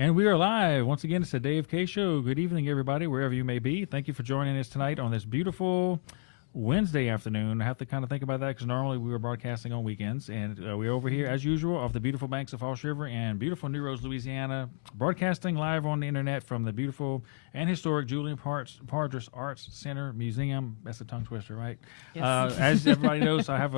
And we are live. Once again, it's the Dave K Show. Good evening, everybody, wherever you may be. Thank you for joining us tonight on this beautiful Wednesday afternoon. I have to kind of think about that because normally we were broadcasting on weekends. And we're over here, as usual, off the beautiful banks of Falls River and beautiful New Roads, Louisiana, broadcasting live on the internet from the beautiful and historic Julian Pardris Arts Center Museum. That's a tongue twister, right? Yes. As everybody knows, I have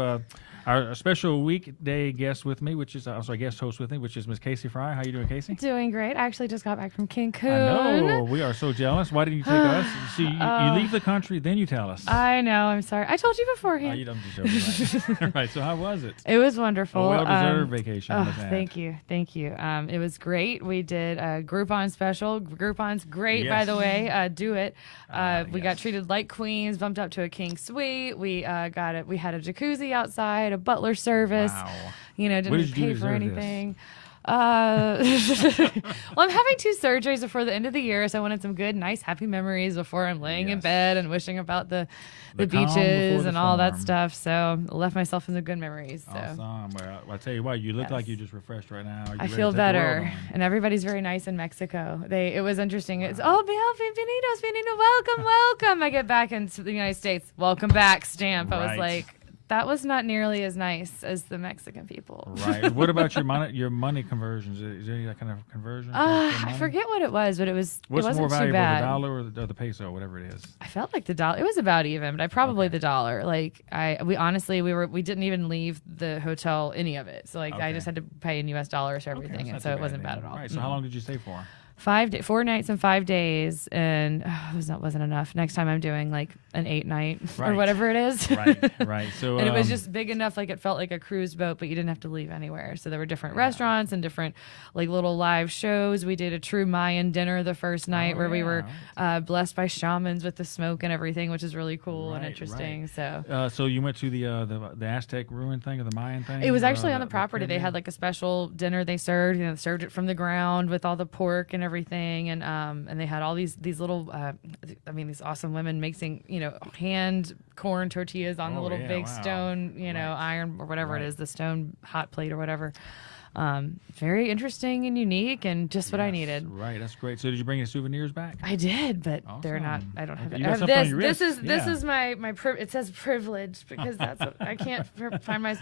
our special weekday guest with me, which is also a guest host with me, which is Miss Casey Fry. How you doing, Casey? Doing great. I actually just got back from Cancun. I know. We are so jealous. Why didn't you take us? See, you leave the country, then you tell us. I know. I'm sorry. I told you Oh, beforehand. you don't just right. Right. So how was it? It was wonderful. A well-deserved vacation. Oh, was that. thank you. Thank you. It was great. We did a Groupon special. Groupon's great, by Yes. the way. Do it. We got Yes. treated like queens, bumped up to a king suite. We got it. We had a jacuzzi outside, a butler service. Wow. You know, What didn't did you do pay to for deserve this? anything. Well, I'm having 2 surgeries before the end of the year, so I wanted some good, nice, happy memories before I'm laying in Yes. bed and wishing about the The calm before beaches the and all that storm. stuff. So I left myself in some good memories. So Awesome. Well, I tell you what, you look Yes. like you just refreshed right now. You I ready feel to take the world better, on. and everybody's very nice in Mexico. It was interesting. It's bienvenidos, welcome. I get back into the United States, welcome back stamp. I was Right. like, that was not nearly as nice as the Mexican people. Right. What about your money conversions? Is there any that kind of conversion? for I money? forget what it was, but it What's wasn't more too valuable, bad. the dollar or the peso, whatever it is? I felt like the dollar. It was about even, but I probably Okay. the dollar. Like we didn't even leave the hotel, any of it. So like I Okay. just had to pay in U.S. dollars for Okay, everything, that's and not so too it wasn't then. bad at all. Right. So how long did you stay for? 4 nights and 5 days, and wasn't enough. Next time I'm doing like an 8-night or Right. whatever it is. Right. So And it was just big enough, like it felt like a cruise boat, but you didn't have to leave anywhere. So there were different restaurants and different like little live shows. We did a true Mayan dinner the first night where we were blessed by shamans with the smoke and everything, which is really cool and Right, interesting. So So you went to the Aztec ruin thing or the Mayan thing? it was or actually on the property. They pyramid? had like a special dinner they served. You know, served it from the ground with all the pork and everything, and they had all these little, these awesome women making hand corn tortillas on the Oh, little yeah, big wow. stone, Right. iron or whatever Right. it is, the stone hot plate or whatever. Very interesting and unique, and just what I Yes, needed. Right, that's great. So did you bring any souvenirs back? I did, but they're not. Awesome. I don't have Okay, it. you I got have something on this. your This wrist. is Yeah. is my it says privilege because I can't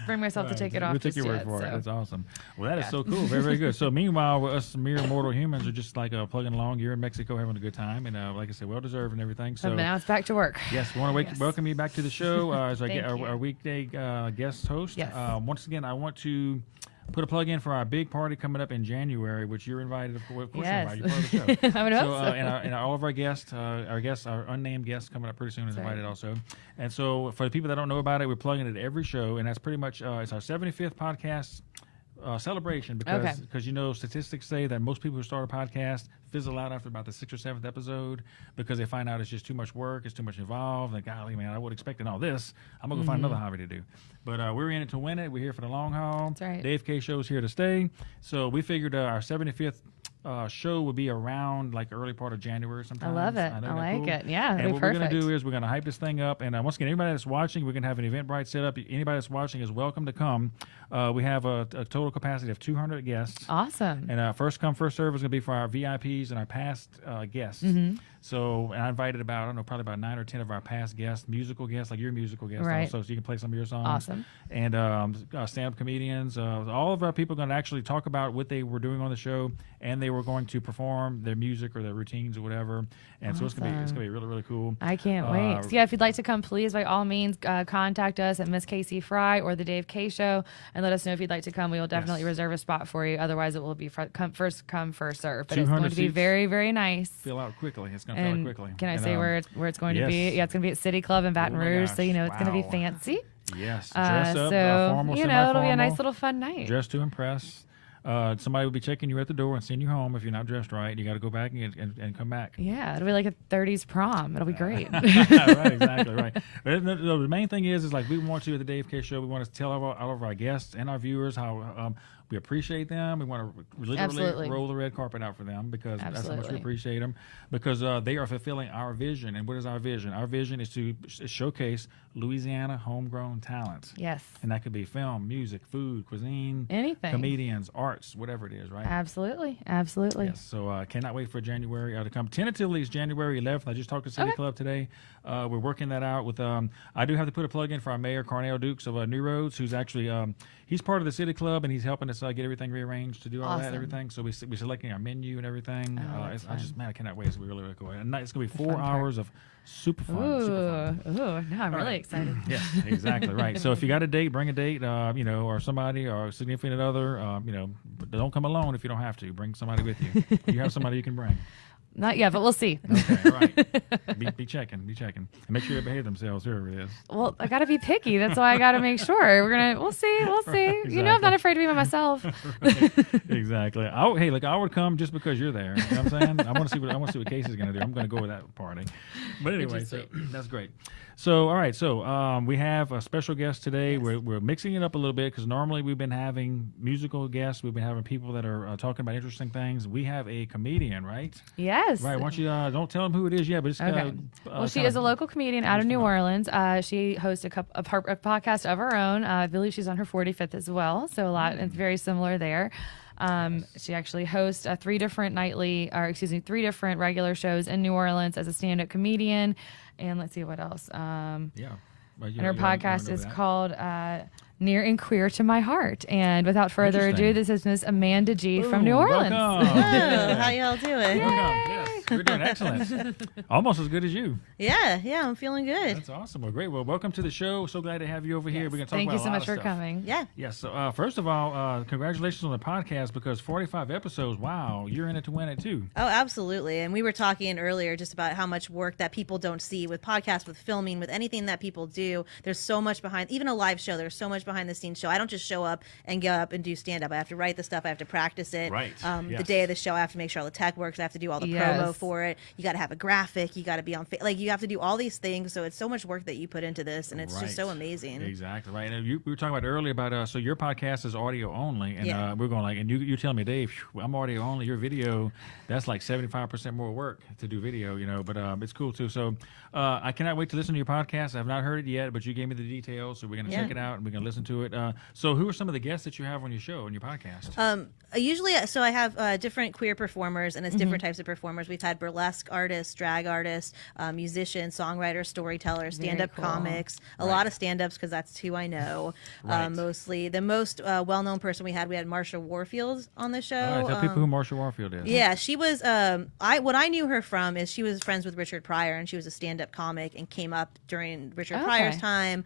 bring myself to take it off. We'll take just your word yet, for it. so. That's awesome. Well, that is Yeah. so cool. Very, very good. So meanwhile, us mere mortal humans are just like plugging along. You're in Mexico having a good time, and like I said, well deserved and everything. So But now it's back to work. yes, we want to Yes. welcome you back to the show as Thank our you. weekday guest host. Yes. Once again, I want to put a plug in for our big party coming up in January, which you're invited. Of course, Yes. you're part of the show. I would hope so. And all of our guests, our unnamed guests coming up pretty soon is That's right. invited also. And so for the people that don't know about it, we're plugging it at every show, and that's pretty much it's our 75th podcast celebration because statistics say that most people who start a podcast fizzle out after about the 6th or 7th episode because they find out it's just too much work, it's too much involved. Like, golly, man, I would expect all this. I'm gonna go find another hobby to do. But we're in it to win it. We're here for the long haul. That's right. Dave K Show's here to stay. So we figured our 75th show would be around like early part of January sometime. I love it. know, I isn't that like cool? it. Yeah, And that'd be what we're perfect. going to do is we're going to hype this thing up. And once again, anybody that's watching, we're going to have an Eventbrite set up. Anybody that's watching is welcome to come. We have a total capacity of 200 guests. Awesome. And first come, first serve is going to be for our VIPs and our past guests. Mm-hmm. So, and I invited probably about 9 or 10 of our past guests, musical guests, like your musical guest Right. also, so you can play some of your songs. Awesome. And stand-up comedians. All of our people are going to actually talk about what they were doing on the show, and they were going to perform their music or their routines or whatever. And so it's going to be really, really cool. I can't wait. So yeah, if you'd like to come, please, by all means, contact us at Miss Casey Fry or the Dave K Show and let us know if you'd like to come. We will definitely reserve a spot for you. Otherwise, it will be first come, first serve. But it's 200 going to be seats. very, very nice. Fill out quickly. It's going to fill out And quickly. can I And, say where it's going to be? yes. Yeah, it's going to be at City Club in Baton Oh my Rouge, so gosh, you know it's going to be wow. fancy. Yes. Dress up, So formal, you know it'll be a nice semi-formal, little fun night. dress to impress. Somebody will be checking you at the door and sending you home if you're not dressed right. You got to go back and come back. Yeah, it'll be like a 30s prom. It'll be great. Right, exactly, right. But the main thing is like we want to at the Dave K Show. We want to tell all of our guests and our viewers how We appreciate them. We want to literally Absolutely. roll the red carpet out for them because that's how much we Absolutely. appreciate them, because they are fulfilling our vision. And what is our vision? Our vision is to showcase Louisiana homegrown talent. Yes. And that could be film, music, food, cuisine, Anything. comedians, arts, whatever it is, right? Absolutely. Absolutely. Yes. So cannot wait for January to come. Tentatively, it's January 11th. I just talked to City Okay. Club today. We're working that out with. I do have to put a plug in for our mayor, Carnell Dukes of New Roads, who's actually he's part of the City Club and he's helping us get everything rearranged to do all that and Awesome. everything. So we're selecting our menu and everything. Oh, that's I cannot wait. So we really cool. And it's gonna be The 4 fun part. hours of super fun. Ooh. Super fun. Ooh. Now I'm All really right. excited. Yeah, exactly right. So if you got a date, bring a date, or somebody or a significant other, but don't come alone if you don't have to. Bring somebody with you. You have somebody you can bring. Not yet, but we'll see. Okay, right. Be checking, and make sure they behave themselves, whoever it is. Well, I got to be picky. That's why I got to make sure. We'll see. You know, I'm not afraid to be by myself. Right. Exactly. I would come just because you're there. You know what I'm saying? I want to see what Casey's going to do. I'm going to go with that party. But anyway, so that's great. So, all right. So, we have a special guest today. Yes. We're mixing it up a little bit because normally we've been having musical guests. We've been having people that are talking about interesting things. We have a comedian, right? Yes. Right. Why don't you don't tell them who it is yet, but just Okay. Well, she is a local comedian out of New Orleans. She hosts a podcast of her own. I believe she's on her 45th as well. So it's very similar there. She actually hosts three different regular shows in New Orleans as a stand-up comedian. And let's see what else. Yeah. Well, And her podcast is called Near and Queer to My Heart. And without further ado, Interesting. this is Miss Amanda G from New Orleans. Welcome. Hello, how y'all doing? Welcome. Yes, you're doing excellent. Almost as good as you. Yeah, I'm feeling good. That's awesome. Well, great. Well, welcome to the show. So glad to have you over here. We're going to talk Thank about you so a lot much of for stuff. coming. Yeah. Yes. So, first of all, congratulations on the podcast because 45 episodes. Wow, you're in it to win it too. Oh, absolutely. And we were talking earlier just about how much work that people don't see with podcasts, with filming, with anything that people do. There's so much behind, even a live show, there's so much behind the scenes show. I don't just show up and get up and do stand up. I have to write the stuff. I have to practice it. Right. The Yes. day of the show, I have to make sure all the tech works. I have to do all the Yes. promo for it. You got to have a graphic. You got to be on, you have to do all these things. So it's so much work that you put into this, and it's just so Right. amazing. Exactly right. And we were talking about earlier about so your podcast is audio only, and Yeah. we're going and you tell me, Dave, phew, I'm audio only. Your video, that's like 75% more work to do video, but it's cool too. So I cannot wait to listen to your podcast. I've not heard it yet, but you gave me the details, so we're gonna Yeah. check it out and we're gonna listen to it. So who are some of the guests that you have on your show on your podcast? Usually, so I have different queer performers, and it's different types of performers. We've had burlesque artists, drag artists, musicians, songwriters, storytellers, Very stand-up cool. comics, a lot of stand-ups because that's who I know Right. mostly. The most well-known person we had Marsha Warfield on the show. All right, tell people who Marsha Warfield is. Yeah, she was. What I knew her from is she was friends with Richard Pryor, and she was a stand-up comic, and came up during Richard Okay. Pryor's time.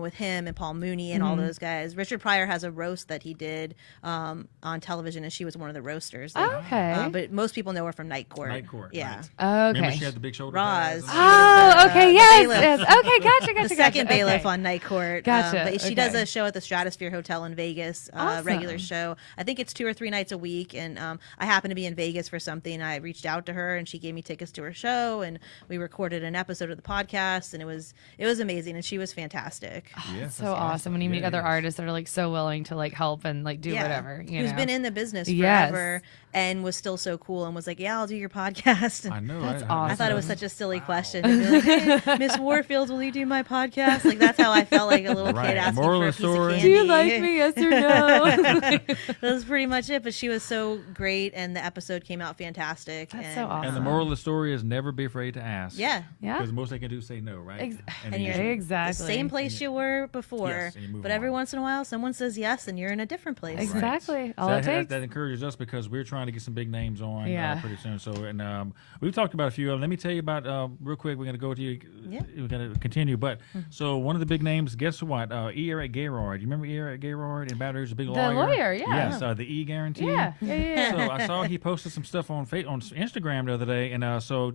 With him and Paul Mooney and all those guys. Richard Pryor has a roast that he did on television, and she was one of the roasters. Okay. But most people know her from Night Court. Night Court. Yeah. Right. Remember Okay. she had the big shoulder Roz. pads and She stuff? was, Oh, okay. the Yes. bailiff. Yes. Okay. Gotcha. The second okay. bailiff on Night Court. Gotcha, But she does okay. a show at the Stratosphere Hotel in Vegas, regular Awesome. show. I think it's 2 or 3 nights a week. And I happened to be in Vegas for something. I reached out to her, and she gave me tickets to her show, and we recorded an episode of the podcast, and it was amazing, and she was fantastic. Yes, So that's awesome when you meet Yeah, other it is. artists that are like so willing to like help and like do whatever. Who's know? been in the business Yes. forever and was still so cool and was like, yeah, I'll do your podcast. I know. That's I thought it was awesome. such a silly Wow. question. To be like, hey, Miss Warfield, will you do my podcast? Like, that's how I felt like a little Right. kid asking Moral for a of piece the story. of Do candy. you like me? Yes or no? That was pretty much it. But she was so great, and the episode came out fantastic. That's and, so awesome. And the moral of the story is never be afraid to ask. Yeah. Yeah. Because most they can do is say no, right? Ex- And And you you're just- Exactly. The same place you were before, Yes, and you move but every on. once in a while, someone says yes, and you're in a different place. Right. Exactly. All So it that, takes. that encourages us because we're trying to get some big names on Yeah. pretty soon. So, and we've talked about a few. Let me tell you about real quick. We're going to go to you. Yeah. We're going to continue. But so one of the big names. Guess what? E. Eric Gaylord. You remember E. Eric Gaylord in Baton Rouge, a big The lawyer. lawyer, yeah. Yes. The E guarantee. Yeah. Yeah. So I saw he posted some stuff on Instagram the other day, and so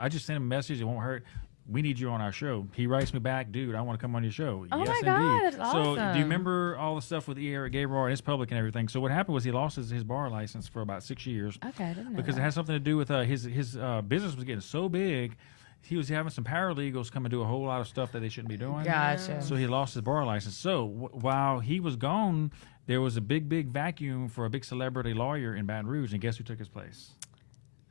I just sent him a message. It won't hurt. We need you on our show. He writes me back, dude, I want to come on your show. Oh Yes, my God, indeed. that's So do awesome. you remember all the stuff with Eric Gaylord, his public and everything? So what happened was he lost his bar license for about 6 years Okay, I didn't know because it that. had something to do with his business was getting so big. he was having some paralegals come and do a whole lot of stuff that they shouldn't be doing. Gotcha. So he lost his bar license. So while he was gone, there was a big vacuum for a big celebrity lawyer in Baton Rouge, and guess who took his place?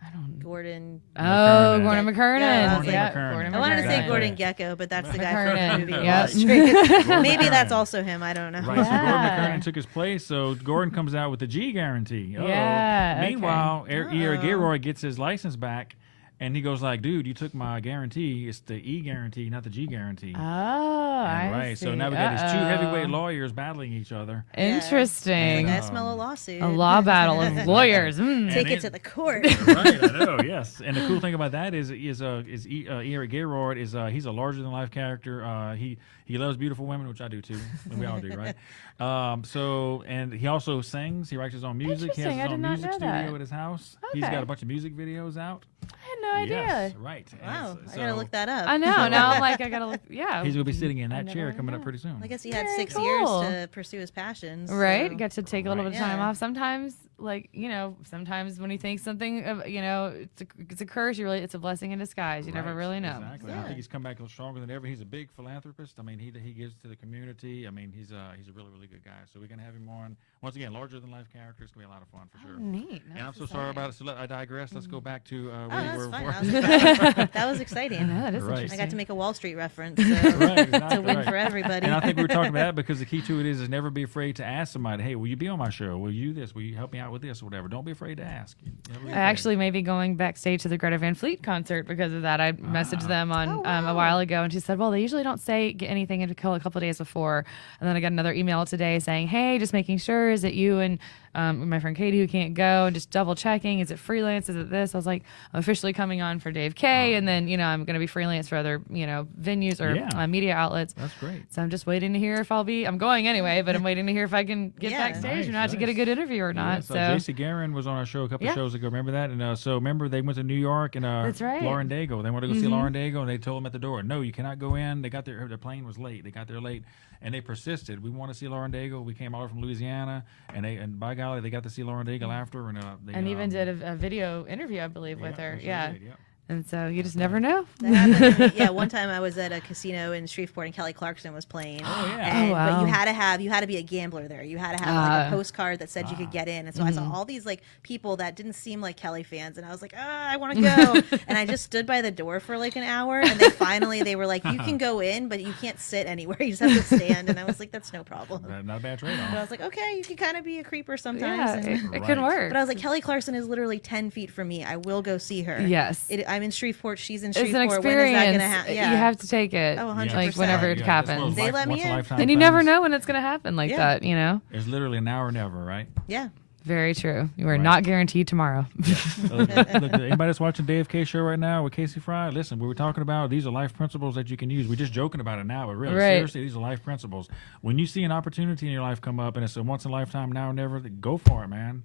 I don't. Gordon. Oh, McKernan. Gordon McKernan. Yeah, Gordon McKernan. Gordon I wanted to say Exactly. Gordon Gecko, but that's the guy McKernan, from the movie yep. Wall Street. Gordon Maybe that's McKernan. also him. I don't know. Right, so Gordon Yeah. McKernan took his place. So Gordon comes out with the G guarantee. Uh-oh. Yeah, okay. Meanwhile, E.R. Uh-oh. Gaylord gets his license back, and he goes like, "Dude, you took my guarantee. It's the E guarantee, not the G guarantee." Oh, And I right. see. So now we got these two heavyweight Uh-oh. lawyers battling each other. Interesting. Like, I smell a lawsuit. A law battle of lawyers. Mm. Take And it to the court. Right, I know. Yes, and the cool thing about that is Eric Gaylord is he's a larger than life character. He loves beautiful women, which I do too. And we all do, right? And he also sings. He writes his own music. He has Interesting. I his did own not music know studio that. at his house. He's Okay. got a bunch of music videos out. I had no idea. Yes, right. And Wow, it's- I gotta so look that up. I know. Now I'm like, I gotta look. Yeah. He's gonna be sitting in I that never chair heard coming of up that. pretty soon. I guess he had Very 6 cool. years to pursue his passions. Right. so- Got to take a little bit of time Yeah. off. Sometimes, like, sometimes when you think something, it's a curse, it's a blessing in disguise. You never Right, really know. Exactly. I Yeah. think he's come back a little stronger than ever. He's a big philanthropist. I mean, he gives to the community. I mean, he's a really good guy. So we're gonna have him on once again. Larger than life character. It's gonna be a lot of fun for sure. Neat. And I'm so sorry about it. So I digress. Let's go back to Oh, where we that's were fine. before. That was exciting. I know, that is Right. interesting. I got to make a Wall Street reference so Right, to exactly, win right. for everybody. And I think we were talking about that because the key to it is never be afraid to ask somebody, "Hey, will you be on my show? Will you this? Will you help me out with this or whatever?" Don't be afraid to ask. Never be I afraid. actually may be going backstage to the Greta Van Fleet concert because of that. I messaged them on Oh, wow. a while ago, and she said, "Well, they usually don't say anything until a couple of days before." And then I got another email today saying, "Hey, just making sure, is it you and my friend Katie who can't go, and just double checking, is it freelance? Is it this?" I was like, "I'm officially coming on for Dave K, and then I'm going to be freelance for other venues or Yeah. media outlets." That's great. So I'm just waiting to hear if I'm going anyway, but I'm waiting to hear if I can get Yeah. backstage or Nice, not to get a nice. good interview or not. Yes, So J.C. Guerin was on our show a couple Yeah. shows ago. Remember that? And so remember they went to New York and That's right. Lauren Daigle. They wanted to go see Lauren Daigle, and they told them at the door, "No, you cannot go in." They got their plane was late. They got there late, and they persisted. We want to see Lauren Daigle. We came all over from Louisiana, and by golly, they got to see Lauren Daigle after, and even did a video interview, I believe, with her. Yeah. Did, yep. And so you just never know. That happened to me. Yeah, one time I was at a casino in Shreveport and Kelly Clarkson was playing. Oh, yeah. And, Oh, wow. But you had to be a gambler there. You had to have like a postcard that said you could get in. And so I Mm-hmm. saw all these like people that didn't seem like Kelly fans, and I was like, I want to go. And I just stood by the door for like an hour, and they were like, you can go in, but you can't sit anywhere. You just have to stand. And I was like, that's no problem. Not a bad But I trade-off. was like, okay, you can kind of be a creeper sometimes. Yeah, And- it Right. can work. but I was like, Kelly Clarkson is literally 10 feet from me. I will go see her. Yes. I'm in Shreveport. She's in It's Shreveport. an When is that experience. going to happen? Yeah. You have to take it. Oh, 100%. Like whenever it Yeah, that's one of happens. those They let me once in a in. lifetime And you never things. know when it's going to happen like Yeah. that. It's literally an hour never, right? Yeah. Very true. You are Right. not guaranteed tomorrow. Look, anybody that's watching Dave K show right now with Casey Fry, listen, we were talking about these are life principles that you can use. We're just joking about it now, but really, Right. seriously, these are life principles. When you see an opportunity in your life come up and it's a once in a lifetime, now or never, go for it, man.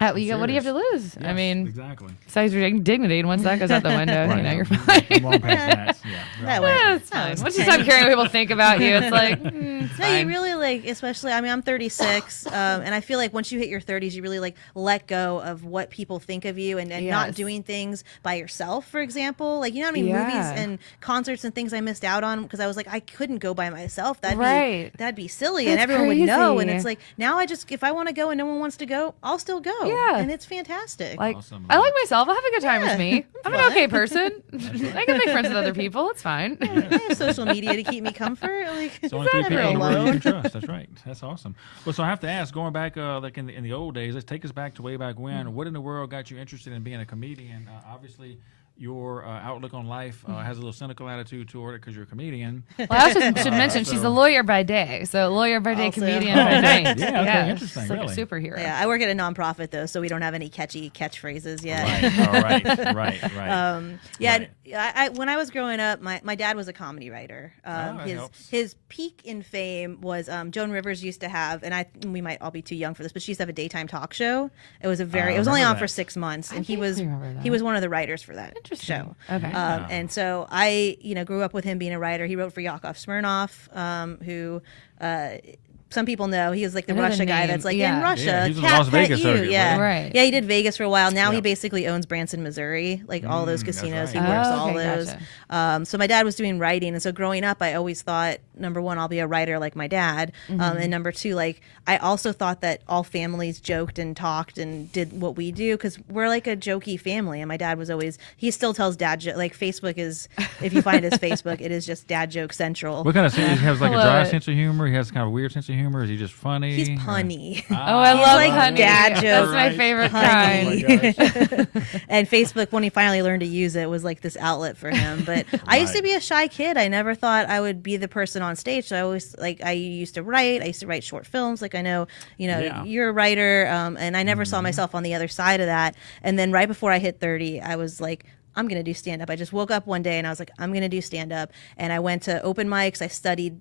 What do you have to lose? I Yes, mean, exactly. besides your dignity, and once that goes out the window, Right. you're fine. I'm long past that. Yeah. That right. way. Yeah, it's No, fine. it's Once you okay. stop caring what people think about you, it's like, it's No, fine. you really like, especially, I mean, I'm 36, and I feel like once you hit your 30s, you really like let go of what people think of you and not Yes. doing things by yourself, for example. Like, you know how many Yeah. movies and concerts and things I missed out on because I was like, I couldn't go by myself. Right. That'd be silly, and That's everyone would know. And crazy. it's like, now I just, if I want to go and no one wants to go, I'll still go. Yeah. And it's fantastic. Like, Awesome. I like myself. I have a good time Yeah. with me. I'm an Fun. okay person. I can make friends with other people. It's fine. I have social media to keep me comfort. Like, It's only three people in the world you alone. can trust. That's right. That's awesome. Well, so I have to ask, going back, like in the old days, let's take us back to way back when. What in the world got you interested in being a comedian? Obviously, your outlook on life has a little cynical attitude toward it because you're a comedian. Well, I also should mention she's a so- lawyer by day. So lawyer by day, Also. comedian by night. Yeah, okay, interesting, She's like really. a superhero. Yeah, I work at a nonprofit though, so we don't have any catchy catchphrases yet. Right. All right. Right. Yeah, Right. I when I was growing up, my dad was a comedy writer. that helps. His peak in fame was Joan Rivers used to have, and we might all be too young for this, but she used to have a daytime talk show. It was it was only remember on that. for 6 months, and he vaguely was remember that. one of the writers for that Interesting. show. Okay. And so I grew up with him being a writer. He wrote for Yakov Smirnoff, who some people know he was like the I know the Russia guy name, that's like yeah. in Russia. Yeah, he's in the cat Las Vegas you. circuit, Yeah, right? yeah, he did Vegas for a while. Now he Yep. basically owns Branson, Missouri, like all those that's casinos. right. He works all okay, those. gotcha. So my dad was doing writing, and so growing up, I always thought, number one, I'll be a writer like my dad, and number two, like I also thought that all families joked and talked and did what we do because we're like a jokey family. And my dad was always, he still tells dad like Facebook is, if you find his Facebook, it is just dad joke central. What kind of sense? He has like a Love dry it. sense of humor. He has kind of a weird sense of humor. Is he just funny? He's or- punny. Oh, I He's love like honey. dad That's joke. my Right. favorite Honey. kind. And Facebook, when he finally learned to use it, was like this outlet for him. But I used to Right. be a shy kid. I never thought I would be the person on stage. So I always I used to write. I used to write short films. Like I know, Yeah. you're a writer, and I never saw myself on the other side of that. And then right before I hit 30, I was like, I'm going to do stand up. I just woke up one day and I was like, I'm going to do stand up. And I went to open mics. I studied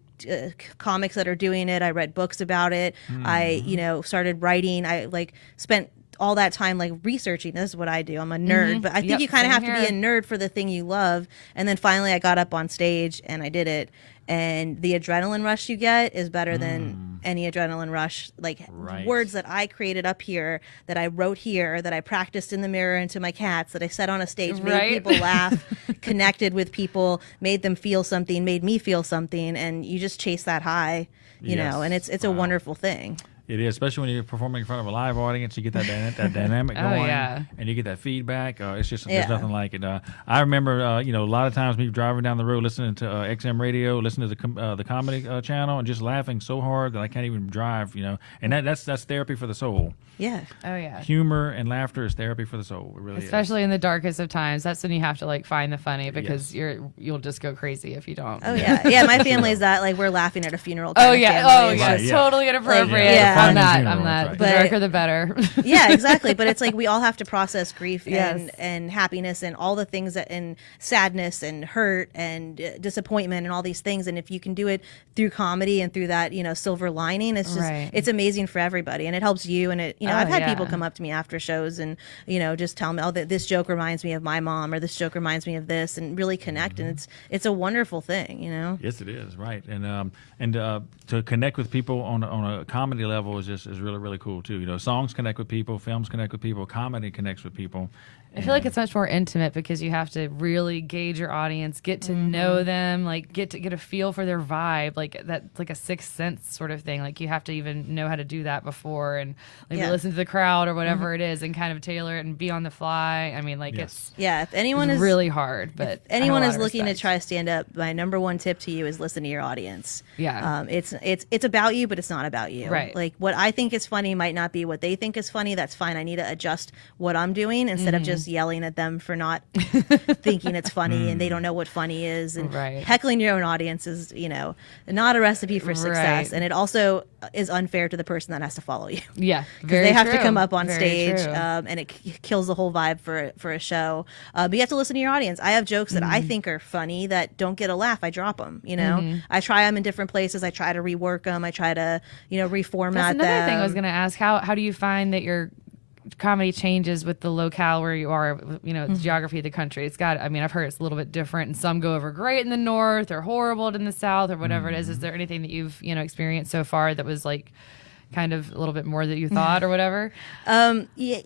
comics that are doing it. I read books about it. I, started writing. I like spent all that time like researching. This is what I do. I'm a nerd, but I think Yep, you kind of same have to be a here. nerd for the thing you love. And then finally I got up on stage and I did it. And the adrenaline rush you get is better than any adrenaline rush. Like Right. words that I created up here, that I wrote here, that I practiced in the mirror and to my cats, that I said on a stage, made Right. people laugh, connected with people, made them feel something, made me feel something, and you just chase that high, you know, and Yes. it's a Wow. wonderful thing. It is, especially when you're performing in front of a live audience. You get that dynamic Oh, going, yeah. and you get that feedback. It's just Yeah. there's nothing like it. I remember, a lot of times me driving down the road, listening to XM radio, listening to the comedy channel, and just laughing so hard that I can't even drive. And that's therapy for the soul. Yeah. Oh yeah. Humor and laughter is therapy for the soul. It really Especially in the darkest of times, that's when you have to like find the funny because you'll just go crazy if you don't. Oh yeah. Yeah. My family's that like we're laughing at a funeral. Oh kind of yeah. family. Oh It's yeah. Right, yeah. Totally inappropriate. Yeah. I'm Finding that. funeral, I'm that. that's The right. darker the better. Yeah, exactly. But it's like we all have to process grief Yes. and happiness and all the things that and sadness and hurt and disappointment and all these things. And if you can do it through comedy and through that, silver lining, it's just Right. it's amazing for everybody and it helps you. And it, Oh, I've had yeah. people come up to me after shows and just tell me, oh, that this joke reminds me of my mom or this joke reminds me of this, and really connect. And it's a wonderful thing, Yes, it is, right, and to connect with people on a comedy level is really really cool too. Songs connect with people, films connect with people, comedy connects with people. I feel like it's much more intimate because you have to really gauge your audience, get to know them, like get a feel for their vibe, like that's like a sixth sense sort of thing. Like you have to even know how to do that before and like Yeah. listen to the crowd or whatever it is and kind of tailor it and be on the fly. I mean, like Yes. Yeah, if anyone it's is really hard, but if anyone I have is a lot of looking to respect. try stand up, my number one tip to you is listen to your audience. Yeah. It's about you, but it's not about you. Right. Like what I think is funny might not be what they think is funny. That's fine. I need to adjust what I'm doing instead of just yelling at them for not thinking it's funny and they don't know what funny is. And Right. heckling your own audience is, not a recipe for success. Right. And it also is unfair to the person that has to follow you. Yeah, Because very they have to true. come up on Very stage, true. and it kills the whole vibe for a show. But you have to listen to your audience. I have jokes that Mm-hmm. I think are funny that don't get a laugh. I drop them. I try them in different places. I try to rework them. I try to reformat That's another them. thing I was going to ask. How do you find that your comedy changes with the locale where you are, the geography of the country? It's got, I've heard it's a little bit different and some go over great in the north or horrible in the south or whatever it is. Is there anything that you've, experienced so far that was like kind of a little bit more that you thought or whatever? Yeah,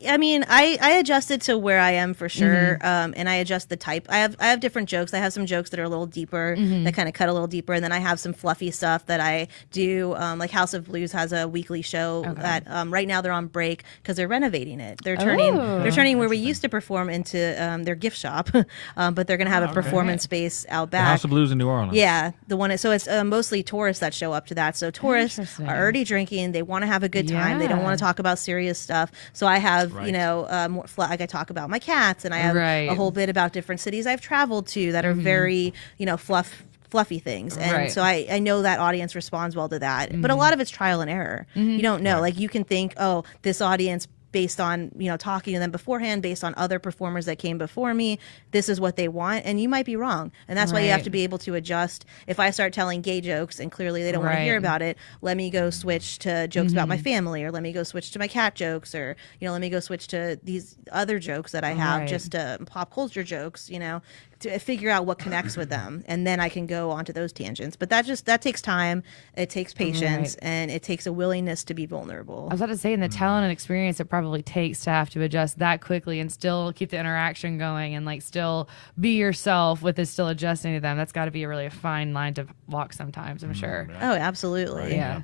I adjusted to where I am for sure, Mm-hmm. and I adjust the type. I have different jokes. I have some jokes that are a little deeper, Mm-hmm. that kind of cut a little deeper, and then I have some fluffy stuff that I do. Like House of Blues has a weekly show that right now they're on break because they're renovating it. They're turning where we used to perform into their gift shop, but they're gonna have a performance space out The back. House of Blues in New Orleans. Yeah, the one. So it's mostly tourists that show up to that. So tourists Interesting. are already drinking. They want to have a good time. They don't Yeah. want to talk about serious stuff. So I have, Right. more like I talk about my cats, and I have Right. a whole bit about different cities I've traveled to that are very, fluffy things. And Right. so I know that audience responds well to that. But a lot of it's trial and error. You don't know. Like you can think, oh, this audience, based on talking to them beforehand, based on other performers that came before me, this is what they want, and you might be wrong. And that's why you have Right. to be able to adjust. If I start telling gay jokes and clearly they don't want to hear Right. about it, let me go switch to jokes about my family, or let me go switch to my cat jokes, or let me go switch to these other jokes that I have, Right. just pop culture jokes. to figure out what connects with them, and then I can go onto those tangents. But that takes time, it takes patience, and it takes a willingness to be vulnerable. I was about to say, in the talent and experience it probably takes to have to adjust that quickly and still keep the interaction going and like still be yourself with it still adjusting to them. That's got to be really a fine line to walk sometimes, I'm sure. Oh, absolutely. Right, Yeah.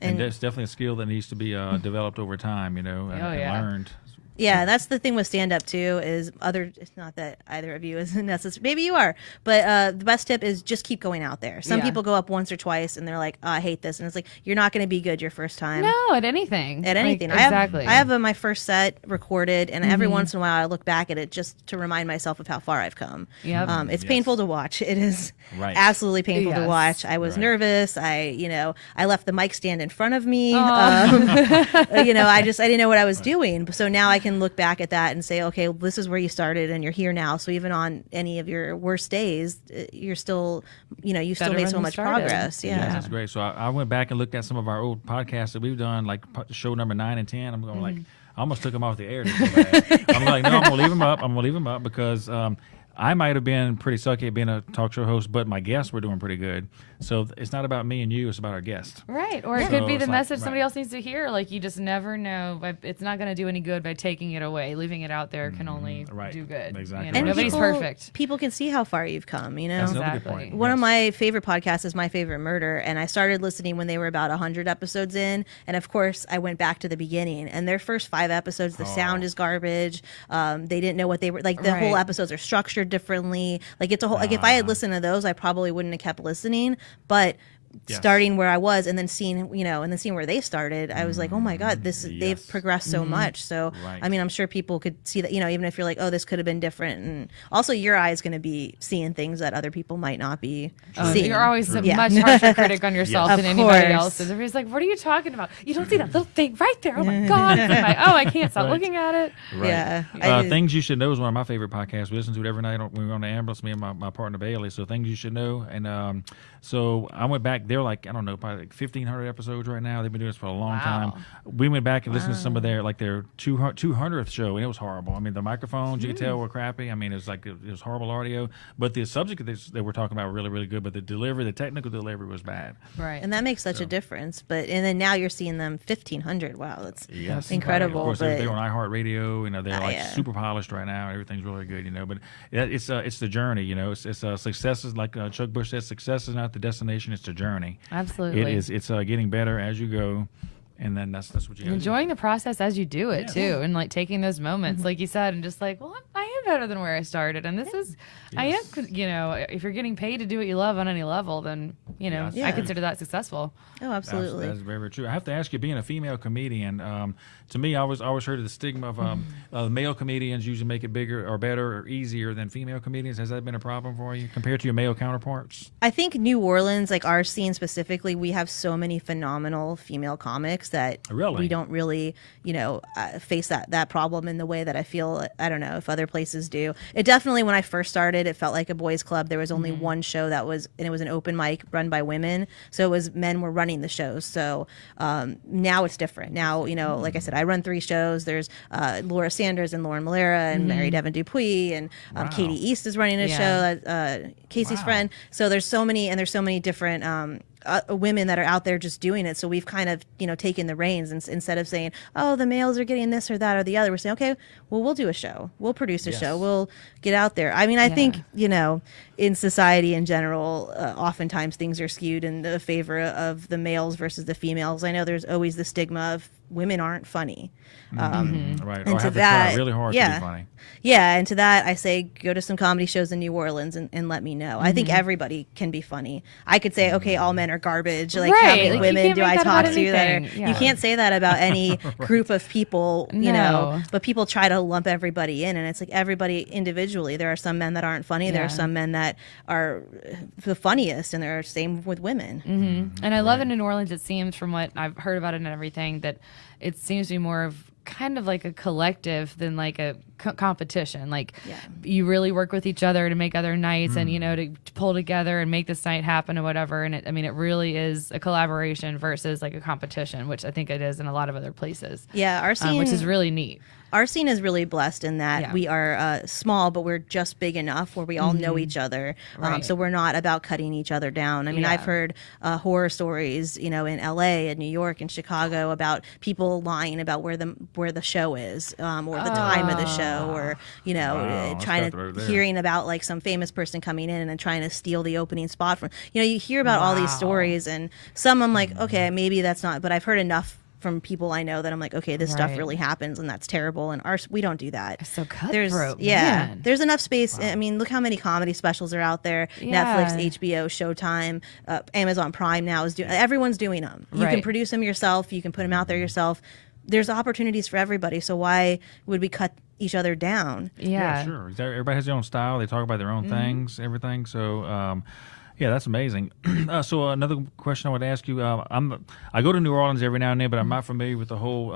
And that's definitely a skill that needs to be developed over time, and learned. Yeah, that's the thing with stand up too. Is it's not that either of you is necessary. Maybe you are, but the best tip is just keep going out there. Some people go up once or twice and they're like, oh, I hate this, and it's like you're not going to be good your first time. No, at anything. At anything. Exactly. I have my first set recorded, and every once in a while I look back at it just to remind myself of how far I've come. Yep. It's painful to watch. It is Right. absolutely painful to watch. I was Right. nervous. I left the mic stand in front of me. I didn't know what I was doing. So now I can look back at that and say, okay, this is where you started and you're here now. So even on any of your worst days, you're still, you still Better made than so you much started. progress. Yeah, Yeah. that's great. So I went back and looked at some of our old podcasts that we've done, like show number 9 and 10. I'm going like, I almost took them off the air. I'm like, no, I'm gonna leave them up. I'm gonna leave them up because I might have been pretty sucky at being a talk show host, but my guests were doing pretty good. So it's not about me and you; it's about our guests. Right. Or it So could be it's the like, message somebody right. else needs to hear. Like, you just never know. But it's not going to do any good by taking it away. Leaving it out there can only Right. do good. Exactly. And Nobody's people, perfect. People can see how far you've come, That's another good Exactly. point. One of Yes. my favorite podcasts is My Favorite Murder, and I started listening when they were about 100 episodes in, and of course I went back to the beginning, and their first 5 episodes, the sound is garbage. They didn't know what they were, like the whole Right. episodes are structured differently. Like it's a whole, like if I had listened to those, I probably wouldn't have kept listening, but Yes. starting where I was and then seeing where they started, I was like, oh my God, they've Yes. progressed so much. So, Right. I mean, I'm sure people could see that, even if you're like, oh, this could have been different. And also your eye is going to be seeing things that other people might not be seeing. You're always a Yeah. much harsher critic on yourself Yes. than Of anybody course. else. And everybody's like, what are you talking about? You don't see that little thing right there. Oh my God. I'm like, oh, I can't stop Right. looking at it. Right. Yeah. Things You Should Know is one of my favorite podcasts. We listen to it every night when we're on the ambulance, me and my partner Bailey. So Things You Should Know. And so I went back. They're like, I don't know, probably like 1,500 episodes right now. They've been doing this for a long time. We went back and listened to some of their 200th show, and it was horrible. I mean, the microphones, you could tell, were crappy. I mean, it was horrible audio. But the subject that we're talking about were really, really good. But the technical delivery was bad. Right. And that makes such a difference. And then now you're seeing them 1,500. Wow, that's Yes. incredible. Of course, but they're on iHeartRadio. They're like yeah. super polished right now. Everything's really good. But it's the journey. It's successes. Like Chuck Bush said, success is not the destination; it's the journey. Absolutely. It is. It's getting better as you go, and then that's what you gotta do. Enjoying the process as you do it Yes. too, and like taking those moments, like you said, and just like, well, I am better than where I started, and this is, I am, if you're getting paid to do what you love on any level, then Yes. I Yeah. consider that successful. Oh, absolutely. That's very, very true. I have to ask you, being a female comedian, to me, I always heard of the stigma of male comedians usually make it bigger or better or easier than female comedians. Has that been a problem for you compared to your male counterparts? I think New Orleans, like our scene specifically, we have so many phenomenal female comics that Really? we don't really, face that problem in the way that I feel, I don't know, if other places do. It definitely, when I first started, it felt like a boys' club. There was only one show and it was an open mic run by women. So it was men were running the shows. So now it's different. Now, like I said, I run 3 shows. There's Laura Sanders and Lauren Malera and Mary Devin Dupuis, and Wow. Katie East is running a Yeah. show, Casey's Wow. friend. So there's so many different women that are out there just doing it. So we've kind of, taken the reins, and instead of saying, oh, the males are getting this or that or the other, we're saying, okay, well, we'll do a show. We'll produce a Yes. show. We'll get out there. I mean, I think, in society in general, oftentimes things are skewed in the favor of the males versus the females. I know there's always the stigma of women aren't funny. Right. And Or to have to that, try really hard to yeah. be funny. Yeah, and to that I say go to some comedy shows in New Orleans and let me know. I think everybody can be funny. I could say, okay, all men are garbage. Like how Right, many like, you women can't do make I that talk about to that are, anything. you Yeah. can't say that about any group of people, No. but people try to lump everybody in, and it's like everybody individually. There are some men that aren't funny. There are Yeah. some men that are the funniest, and there are same with women. And I love it in New Orleans. It seems, from what I've heard about it and everything, that it seems to be more of kind of like a collective than like a competition. Like Yeah. you really work with each other to make other nights and, to pull together and make this night happen or whatever. And it really is a collaboration versus like a competition, which I think it is in a lot of other places. Yeah, our scene, Which is really neat. our scene is really blessed in that Yeah. we are small, but we're just big enough where we all know each other. Right. So we're not about cutting each other down. I mean, Yeah. I've heard horror stories, in LA and New York and Chicago about people lying about where the show is, or the time of the show, or Wow, that's trying cutthroat to there. hearing about like some famous person coming in and trying to steal the opening spot from. You hear about all these Wow. stories, and some I'm like, okay, maybe that's not, but I've heard enough from people I know that I'm like, okay, this stuff Right. really happens, and that's terrible. And we don't do that. So There's cutthroat. yeah, man. there's enough space. I mean, look how many comedy specials are out there. Yeah. Netflix, HBO, Showtime, Amazon Prime now is doing. Everyone's doing them. You can Right. produce them yourself. You can put them out there yourself. There's opportunities for everybody. So why would we cut each other down? Yeah. Sure. Exactly. Everybody has their own style. They talk about their own things, everything. So, yeah, that's amazing. So another question I would ask you: I go to New Orleans every now and then, but I'm not familiar with the whole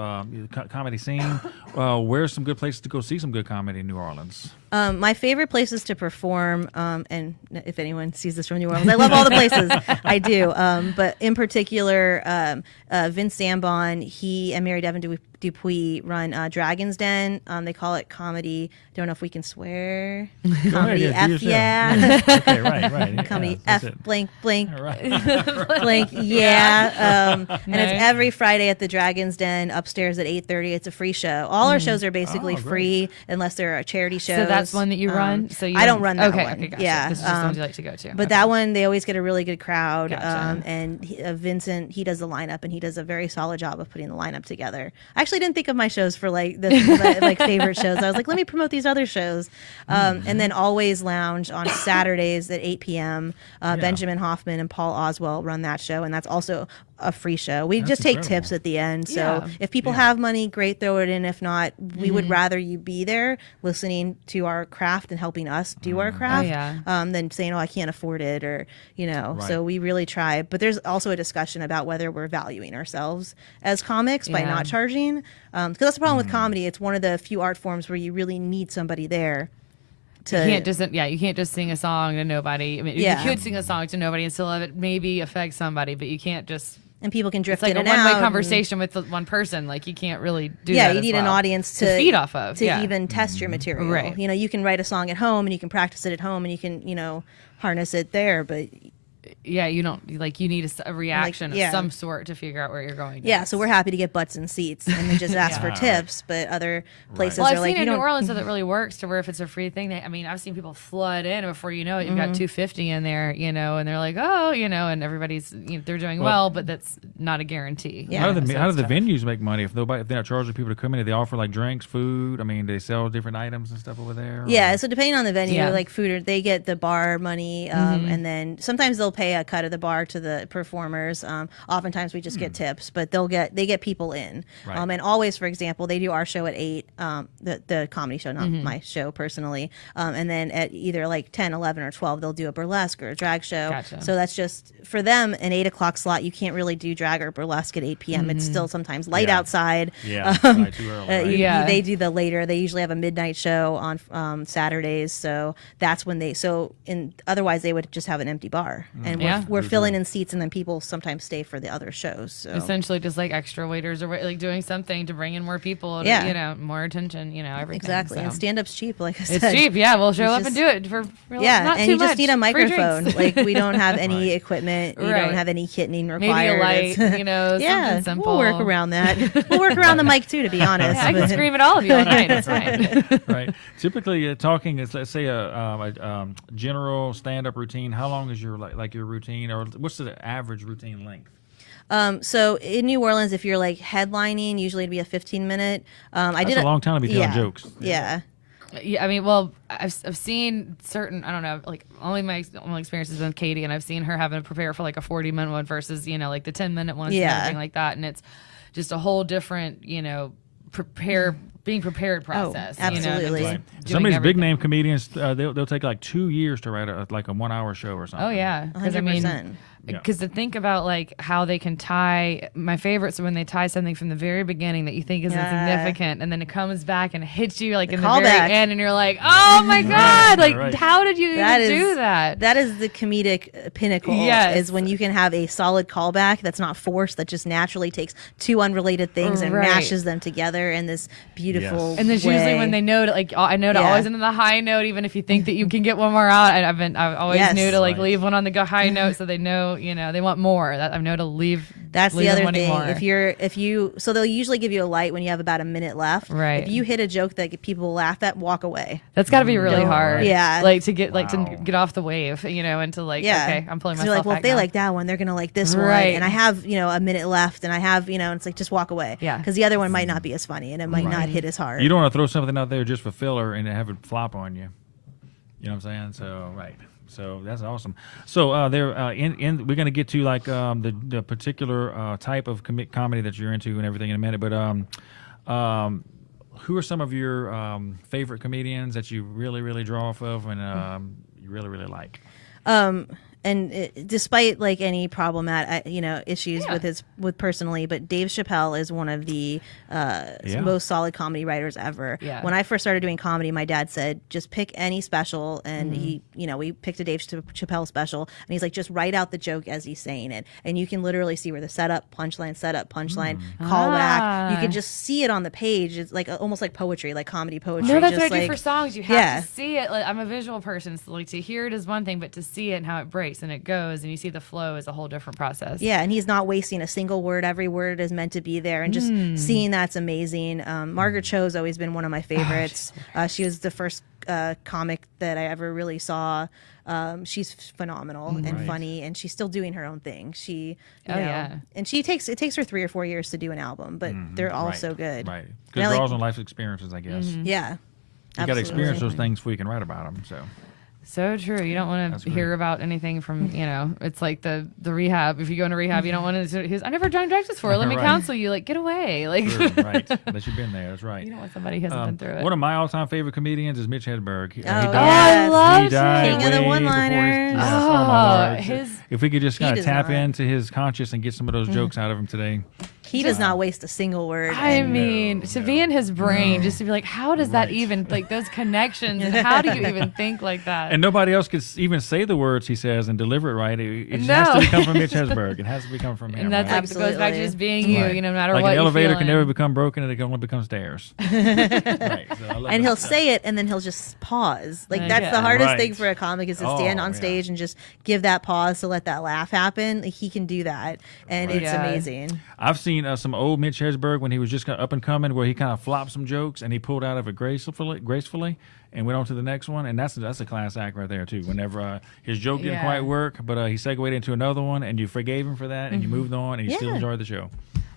comedy scene. Where's some good places to go see some good comedy in New Orleans? My favorite places to perform, and if anyone sees this from New Orleans, I love all the places. I do. But in particular, Vince Zambon, he and Mary Devin Dupuis run Dragon's Den. They call it comedy. Don't know if we can swear. Comedy yeah, F, do yourself. yeah. Okay, right. Yeah, Comedy that's F it. blank blank All right. blank yeah. And it's Nice. every Friday at the Dragon's Den upstairs at 8:30. It's a free show. All our shows are basically Oh, great. free unless they're charity shows. So that's one that you run. So you I don't run that okay, one. Okay, gotcha. Yeah, This is just the ones you like to go to. but that one, they always get a really good crowd. Gotcha. And Vincent, he does the lineup, and he does a very solid job of putting the lineup together. I actually didn't think of my shows for like like favorite shows. I was like, let me promote these other shows. And then Always Lounge on Saturdays at 8 p.m. Benjamin Hoffman and Paul Oswald run that show, and that's also a free show. We That's just take incredible. tips at the end. So Yeah. if people have money, great, throw it in. If not, we would rather you be there listening to our craft and helping us do our craft yeah. than saying, oh, I can't afford it, or, Right. So we really try. But there's also a discussion about whether we're valuing ourselves as comics by Yeah. not charging. Because that's the problem with comedy. It's one of the few art forms where you really need somebody there to. You can't just sing a song to nobody. I mean, Yeah. you could sing a song to nobody and still have it maybe affect somebody, but you can't just. and people can drift It's like in a and one-way out. and- conversation with the one person. Like you can't really do Yeah, that. you as need an well. audience to feed off of. to yeah. even test your material. Right. You can write a song at home and you can practice it at home and you can, harness it there. But Yeah, you don't you need a reaction yeah. of some sort to figure out where you're going. yeah, next. so we're happy to get butts and seats and then just ask for Yeah. tips. But other places Well, are I've like, seen you in New don't. Orleans that it really works to where if it's a free thing, I've seen people flood in, and before you know it, you've got 250 in there, and they're like, oh, and everybody's they're doing well, but that's not a guarantee. Yeah. How do So the it's tough. venues make money if they're not charging people to come in? Do they offer like drinks, food? I mean, they sell different items and stuff over there. or- Yeah, so depending on the venue, Yeah. like food, they get the bar money, and then sometimes they'll pay a cut of the bar to the performers. Oftentimes we just get tips, but they get people in. Right. And Always, for example, they do our show at 8, the comedy show, not my show personally. And then at either like 10, 11, or 12, they'll do a burlesque or a drag show. Gotcha. So that's just for them an 8 o'clock slot. You can't really do drag or burlesque at 8 p.m. It's still sometimes light Yeah. outside. Yeah, probably too early. Right? Yeah. They do the later. They usually have a midnight show on Saturdays, so that's when they. So otherwise they would just have an empty bar, and Yeah. we're filling in seats, and then people sometimes stay for the other shows. So Essentially, just like extra waiters or like doing something to bring in more people, to, Yeah. more attention, everything. exactly, So. and stand up's cheap, like I It's said. cheap, yeah. We'll show It's up just- and do it for Yeah, not and too you just much. need a Free drinks. microphone. Like we don't have any Right. equipment. You Right. don't have any kitting Maybe required. a light, It's- something yeah, simple. we'll work around that. We'll work around the mic too, to be honest. Yeah, I can but- scream at all of you all night. It's fine. Right. Typically, talking is, let's say a general stand-up routine. How long is your like your routine, or what's the average routine length? So in New Orleans, if you're like headlining, usually it'd be a 15-minute. I That's did a long time to be telling yeah, jokes. Yeah. Yeah, I mean, well, I've seen certain, I don't know, like only my only experiences with Katie, and I've seen her having to prepare for like a 40-minute one versus, like the 10-minute ones and Yeah. everything like that. And it's just a whole different, being prepared process. than absolutely. just Right. doing Some of these big everything. name comedians, they'll take like 2 years to write a 1 hour show or something. Oh, yeah. Because, I mean, 100%. Yeah. because to think about like how they can tie my favorites are when they tie something from the very beginning that you think is insignificant, and then it comes back and hits you like in the very callback. end, and you're like, oh my god, like Right. how did you That even is- do that? That is the comedic pinnacle. Yes. Is when you can have a solid callback that's not forced, that just naturally takes two unrelated things and Right. mashes them together in this beautiful. Yes. And there's usually when they know to like I know to Yeah. always end on the high note, even if you think that you can get one more out. I've always Yes. knew to like Right. leave one on the high note so they know they want more. That I know to leave. That's leave the them other wanting thing. more. If you so they'll usually give you a light when you have about a minute left. Right. If you hit a joke that people laugh at, walk away. That's got to be really Don't- hard. Yeah. like to get like to Wow. get off the wave, and to like Yeah. okay, I'm pulling 'Cause myself you're like, well, back if they now. like that one, they're gonna like this one, Right. and I have a minute left, and I have it's like just walk away. Yeah. Because the other one might not be as funny, and it might not hit as hard. You don't want to throw something out there just for filler and have it flop on you. You know what I'm saying? So right. So that's awesome. So we're going to get to like the particular type of comedy that you're into and everything in a minute. But who are some of your favorite comedians that you really, really draw off of and you really, really like? Despite like any problematic issues Yeah. with personally, but Dave Chappelle is one of the most solid comedy writers ever. Yeah. When I first started doing comedy, my dad said just pick any special, and Mm-hmm. we picked a Dave Chappelle special, and he's like just write out the joke as he's saying it, and you can literally see where the setup, punchline, callback. You Ah. can just see it on the page. It's like almost like poetry, like comedy poetry. No, that's just what I do like- for songs. You have Yeah. to see it. Like, I'm a visual person, so like to hear it is one thing, but to see it and how it breaks and it goes and you see the flow is a whole different process. Yeah, and he's not wasting a single word. Every word is meant to be there, and just seeing that's amazing. Margaret Cho's always been one of my favorites. She was the first comic that I ever really saw. She's phenomenal and Right. funny, and she's still doing her own thing. She, you Oh, know, yeah. and it takes her 3 or 4 years to do an album, but they're all Right. so good. Right. And I Because like- draws on life experiences, I guess. Yeah, You got to absolutely. experience those things before you can write about them. So So true. You don't want That's to hear great. about anything from, it's like the rehab. If you go into rehab, you don't want to, I never done drugs before. Let me Right. counsel you. Like, get away. Like, sure, right. Unless you've been there. That's right. you don't want somebody who hasn't been through it. One of my all-time favorite comedians is Mitch Hedberg. He Oh, died. yes. I love He died King of the way before his- one-liners. yes, Oh, my Lord. his- If we could just He kind of does tap not. into his conscious and get some of those jokes out of him today. He does not waste a single word. I and- mean, to be in his brain, just to be like, how does that Right. even, like, those connections, and how do you even think like that? And nobody else could even say the words he says and deliver it right. It just No. has to come from Mitch Hedberg. It has to come from him. And that's right? like, it goes back to Absolutely. just being you, Right. no matter like what an elevator you're can feeling. never become broken, and it can only become stairs. Right. So I love and it. he'll say it, and then he'll just pause. Like that's Yeah. the hardest Right. thing for a comic is to stand Oh, on yeah. stage and just give that pause to let that laugh happen. Like, he can do that, and Right. it's Yeah. amazing. I've seen some old Mitch Hedberg when he was just kind of up and coming, where he kind of flopped some jokes and he pulled out of it gracefully, and went on to the next one. And that's a class act right there too. Whenever his joke didn't Yeah. quite work, but he segued into another one, and you forgave him for that, and you moved on, and you still Yeah. enjoyed the show.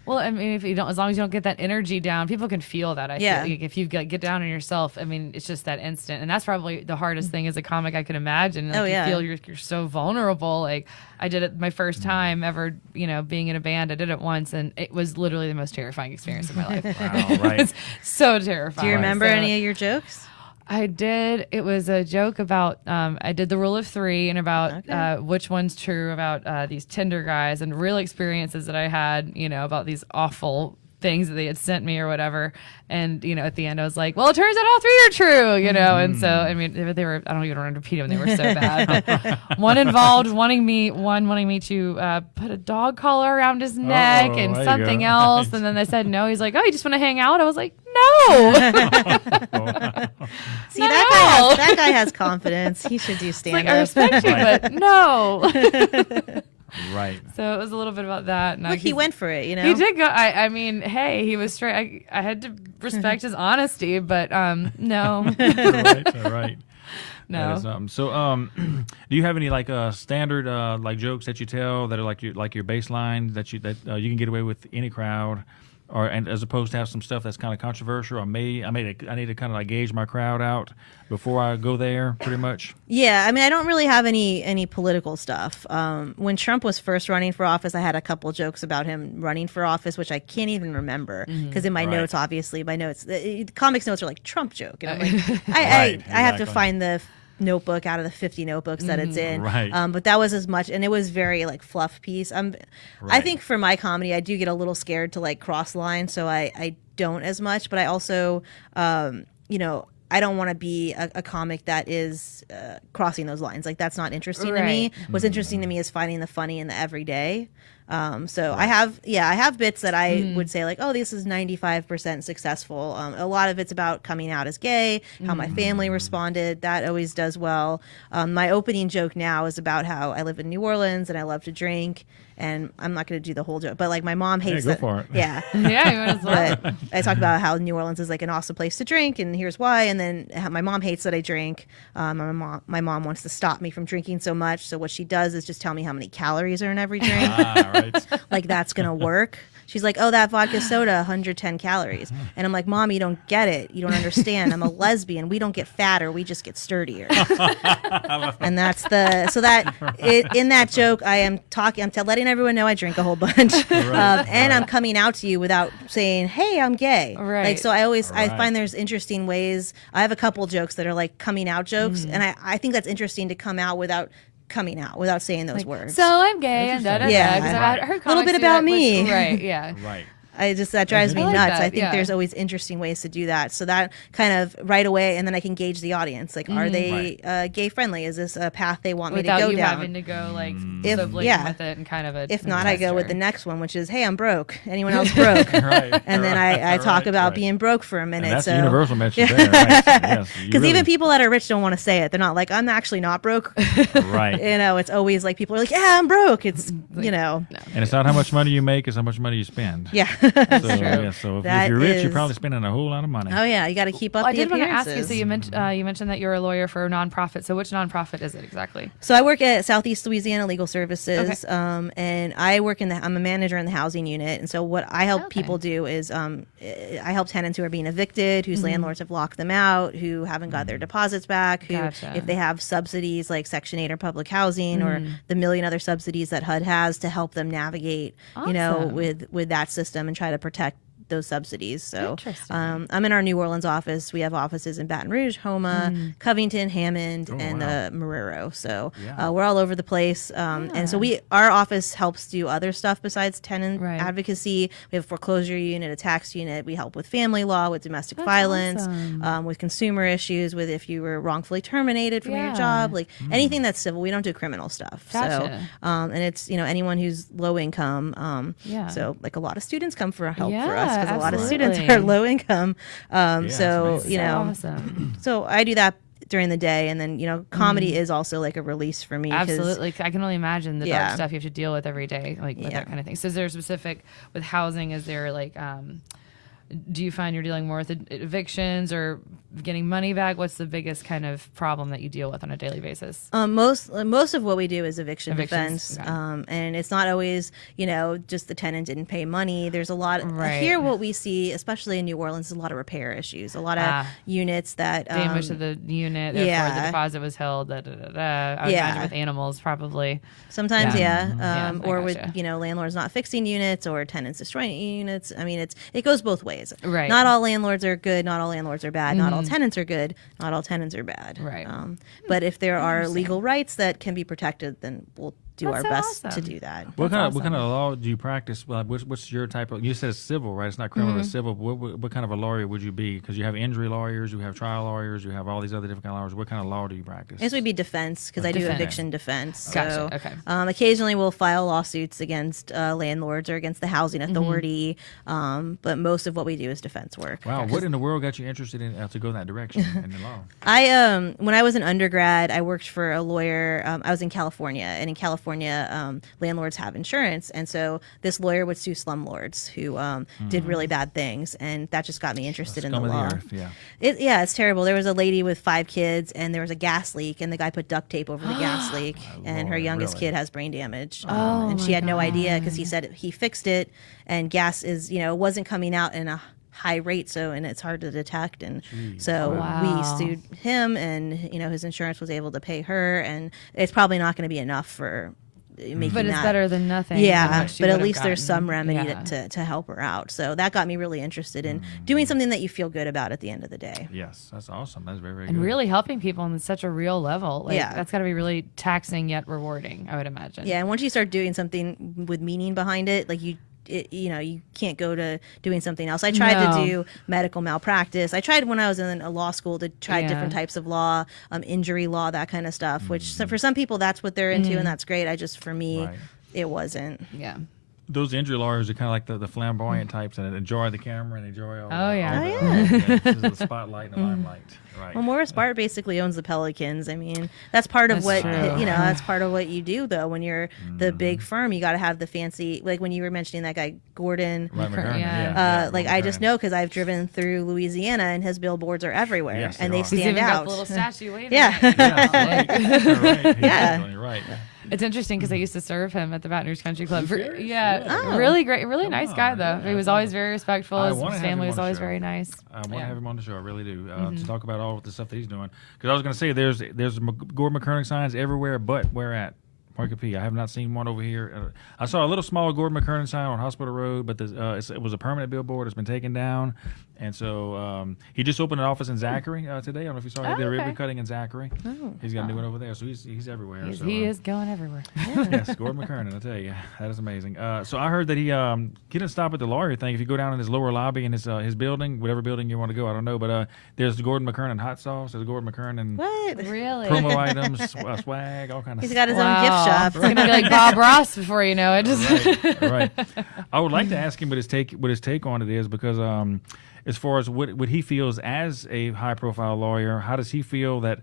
Well, I mean, if you don't, as long as you don't get that energy down, people can feel that. I Yeah. feel like if you get down on yourself, I mean, it's just that instant, and that's probably the hardest thing as a comic I can imagine. Like, Oh, yeah. you feel you're so vulnerable. Like I did it my first time ever, being in a band. I did it once, and it was literally the most terrifying experience of my life. Wow, right. It's so terrifying. Do you remember So- any of your jokes? I did. It was a joke about. I did the rule of 3 and about which one's true about these Tinder guys and real experiences that I had. About these awful things that they had sent me or whatever. And at the end, I was like, "Well, it turns out all 3 are true." And so I mean, they were. I don't even want to repeat them. They were so bad. But one involved wanting me to put a dog collar around his neck and there you something go. else. Right. And then they said no. He's like, "Oh, you just want to hang out?" I was like, "No." See, Not that at all. guy has confidence. He should do stand Like, I up. respect you, but no. Right. So it was a little bit about that. And Look, he went for it. He did go. I mean, hey, he was straight. I had to respect his honesty, but no, All right. no. That is something. So, do you have any like standard like jokes that you tell that are like your baseline that you can get away with any crowd, or and as opposed to have some stuff that's kind of controversial? I need to kind of like gauge my crowd out before I go there, pretty much. Yeah, I mean, I don't really have any political stuff. When Trump was first running for office, I had a couple jokes about him running for office, which I can't even remember because in my Right. notes, obviously, my notes, the comics notes are like Trump joke, and I'm like, Right, I have to exactly. find the notebook out of the 50 notebooks that it's in. Right. But that was as much, and it was very like fluff piece. I Right. think for my comedy, I do get a little scared to like cross lines, so I don't as much. But I also, I don't want to be a comic that is crossing those lines. Like that's not interesting to me. Right. What's interesting to me is finding the funny in the everyday. So I have bits that I would say like, oh, this is 95% successful. A lot of it's about coming out as gay, how my family responded. That always does well. My opening joke now is about how I live in New Orleans and I love to drink. And I'm not going to do the whole joke, but like my mom hates go that. for it. Yeah. Yeah, you might as well. But I talk about how New Orleans is like an awesome place to drink, and here's why. And then how my mom hates that I drink. My mom wants to stop me from drinking so much. So what she does is just tell me how many calories are in every drink. Right. Like that's gonna work. She's like, oh, that vodka soda, 110 calories. And I'm like, Mom, you don't get it. You don't understand. I'm a lesbian. We don't get fatter. We just get sturdier. And that's in that joke, I am talking, letting everyone know I drink a whole bunch. And I'm coming out to you without saying, hey, I'm gay. Right. Like, so I Right. find there's interesting ways. I have a couple jokes that are like coming out jokes. And I think that's interesting to come out without saying those words. So I'm gay and da da da. Yeah. Because Right. I've heard Little comics bit do about that, which- me. right. Yeah. Right. That drives me I like nuts. that, I think yeah. there's always interesting ways to do that. So that kind of right away, and then I can gauge the audience. Like, are they gay friendly? Is this a path they want Without me to go you down? having to go like If- so blatant yeah. with it and kind of a. If not, I go with the tester. next one, which is, hey, I'm broke. Anyone else broke? Right. And then I talk about right. being broke for a minute. And that's so the universal message there. Right? Yes. you because really- even people that are rich don't want to say it. They're not like, I'm actually not broke. Right. It's always like people are like, yeah, I'm broke. It's And it's not how much money you make; it's how much money you spend. yeah. So, yeah, so if That you're rich, you're is- probably spending a whole lot of money. Oh yeah, you got to keep up Well, I the did want to ask you. appearances. So you mentioned that you're a lawyer for a nonprofit. So which nonprofit is it exactly? So I work at Southeast Louisiana Legal Services, Okay. and I work I'm a manager in the housing unit. And so what I help Okay. people do is I help tenants who are being evicted, whose landlords have locked them out, who haven't got their deposits back, who Gotcha. if they have subsidies like Section 8 or public housing or the million other subsidies that HUD has to help them navigate, Awesome. with that system and try to protect those subsidies. So Interesting. I'm in our New Orleans office. We have offices in Baton Rouge, Homa, Covington, Hammond, and wow. Marrero. So Yeah. we're all over the place. And so our office helps do other stuff besides tenant Right. advocacy. We have a foreclosure unit, a tax unit. We help with family law, with domestic That's violence, awesome. with consumer issues, with if you were wrongfully terminated from your Yeah. job, like anything that's civil. We don't do criminal stuff. Gotcha. So, and it's anyone who's low income. Yeah. So like a lot of students come for help for us Yeah, because a lot of students absolutely. are low income. it's So amazing. Awesome. so I do that during the day, and then comedy is also like a release for me. 'cause- Absolutely. I can only imagine the Yeah. dark stuff you have to deal with every day, like with Yeah. that kind of thing. So is there a specific with housing? Is there like, do you find you're dealing more with evictions or getting money back? What's the biggest kind of problem that you deal with on a daily basis? Most of what we do is eviction Evictions, defense, okay. and it's not always just the tenant didn't pay money. There's a lot Right. here. What we see, especially in New Orleans, is a lot of repair issues. A lot of units that Damage to the unit, therefore yeah. the deposit was held. Da, da, da, da. I would Yeah. imagine with animals probably. sometimes, Yeah. yeah, Yeah, I or with gotcha. landlords not fixing units or tenants destroying units. I mean, it goes both ways. Right. Not all landlords are good. Not all landlords are bad. Not all tenants are good. Not all tenants are bad. Right. But if there are legal rights that can be protected, then we'll do That's our so best awesome. to do that. What That's kind of awesome. law do you practice? Well, what's your type of? You said it's civil, right? It's not criminal, it's civil. But what kind of a lawyer would you be? Because you have injury lawyers, you have trial lawyers, you have all these other different kind of lawyers. What kind of law do you practice? This would be defense because I do Defense. eviction defense. Gotcha, So, okay. occasionally we'll file lawsuits against landlords or against the housing authority, but most of what we do is defense work. Wow, what in the world got you interested in to go in that direction in the law? I when I was an undergrad, I worked for a lawyer. I was in California, and in California, landlords have insurance, and so this lawyer would sue slumlords who did really bad things, and that just got me interested in the Scum of law. the earth, yeah. It's terrible. There was a lady with 5 kids, and there was a gas leak, and the guy put duct tape over the gas leak, and her Lord, youngest really? kid has brain damage. Oh, and she my had no idea because he said he fixed it, and gas is wasn't coming out in a high rate, and it's hard to detect, and so Wow. we sued him, and his insurance was able to pay her, and it's probably not going to be enough for making But it's that. better than nothing. than Yeah, what she but at would've least there's some gotten. remedy Yeah. to help her out. So that got me really interested in doing something that you feel good about at the end of the day. Yes, that's awesome. That's very, very And good. really helping people on such a real level. Like, Yeah. that's got to be really taxing yet rewarding, I would imagine. Yeah, and once you start doing something with meaning behind it, like you can't go to doing something else. I tried No. to do medical malpractice. I tried when I was in a law school to try Yeah. different types of law, injury law, that kind of stuff. Which for some people that's what they're into, and that's great. For me, Right. it wasn't. Yeah. Those injury lawyers are kind of like the flamboyant types that enjoy the camera and enjoy all Oh, the, yeah. all the, Oh, all the spotlight and the limelight. Right. Well, Morris Bart basically owns the Pelicans. I mean, that's part of That's what true. that's part of what you do though. When you're the big firm, you got to have the fancy. Like when you were mentioning that guy Gordon. Right, McCurry, McCurry, yeah. yeah. Like I just know because I've driven through Louisiana and his billboards are everywhere Yes, and they they are. He's stand even got out. the little statue waving. Yeah. Yeah, right. Yeah. Exactly, right. It's interesting because I used to serve him at the Baton Rouge Country Club. serious? Yeah, Oh. really great, really Come nice on, guy though. yeah, He was come always on. very respectful. I His wanna have family him was on the always show. very nice. I want to Yeah. have him on the show. I really do to talk about all the stuff that he's doing. Because I was going to say there's Gordon McKernan signs everywhere, but where at? Market P. I have not seen one over here. I saw a little small Gordon McKernan sign on Hospital Road, but it was a permanent billboard. It's been taken down, and so he just opened an office in Zachary today. I don't know if you saw. He did a Oh, ribbon okay. cutting in Zachary. He's got a new one over there, so he's everywhere. So, He is going everywhere. Yes, Gordon McKernan. I tell you, that is amazing. So I heard that he didn't stop at the lawyer thing. If you go down in his lower lobby in his building, whatever building you want to go, I don't know, but there's the Gordon McKernan hot sauce. There's Gordon McKernan What? Really? promo items, swag, all kind of He's stuff. got his own gift shop. It's gonna be like Bob Ross before you know it. Just Right. I would like to ask him what his take on it is because as far as what he feels as a high profile lawyer, how does he feel that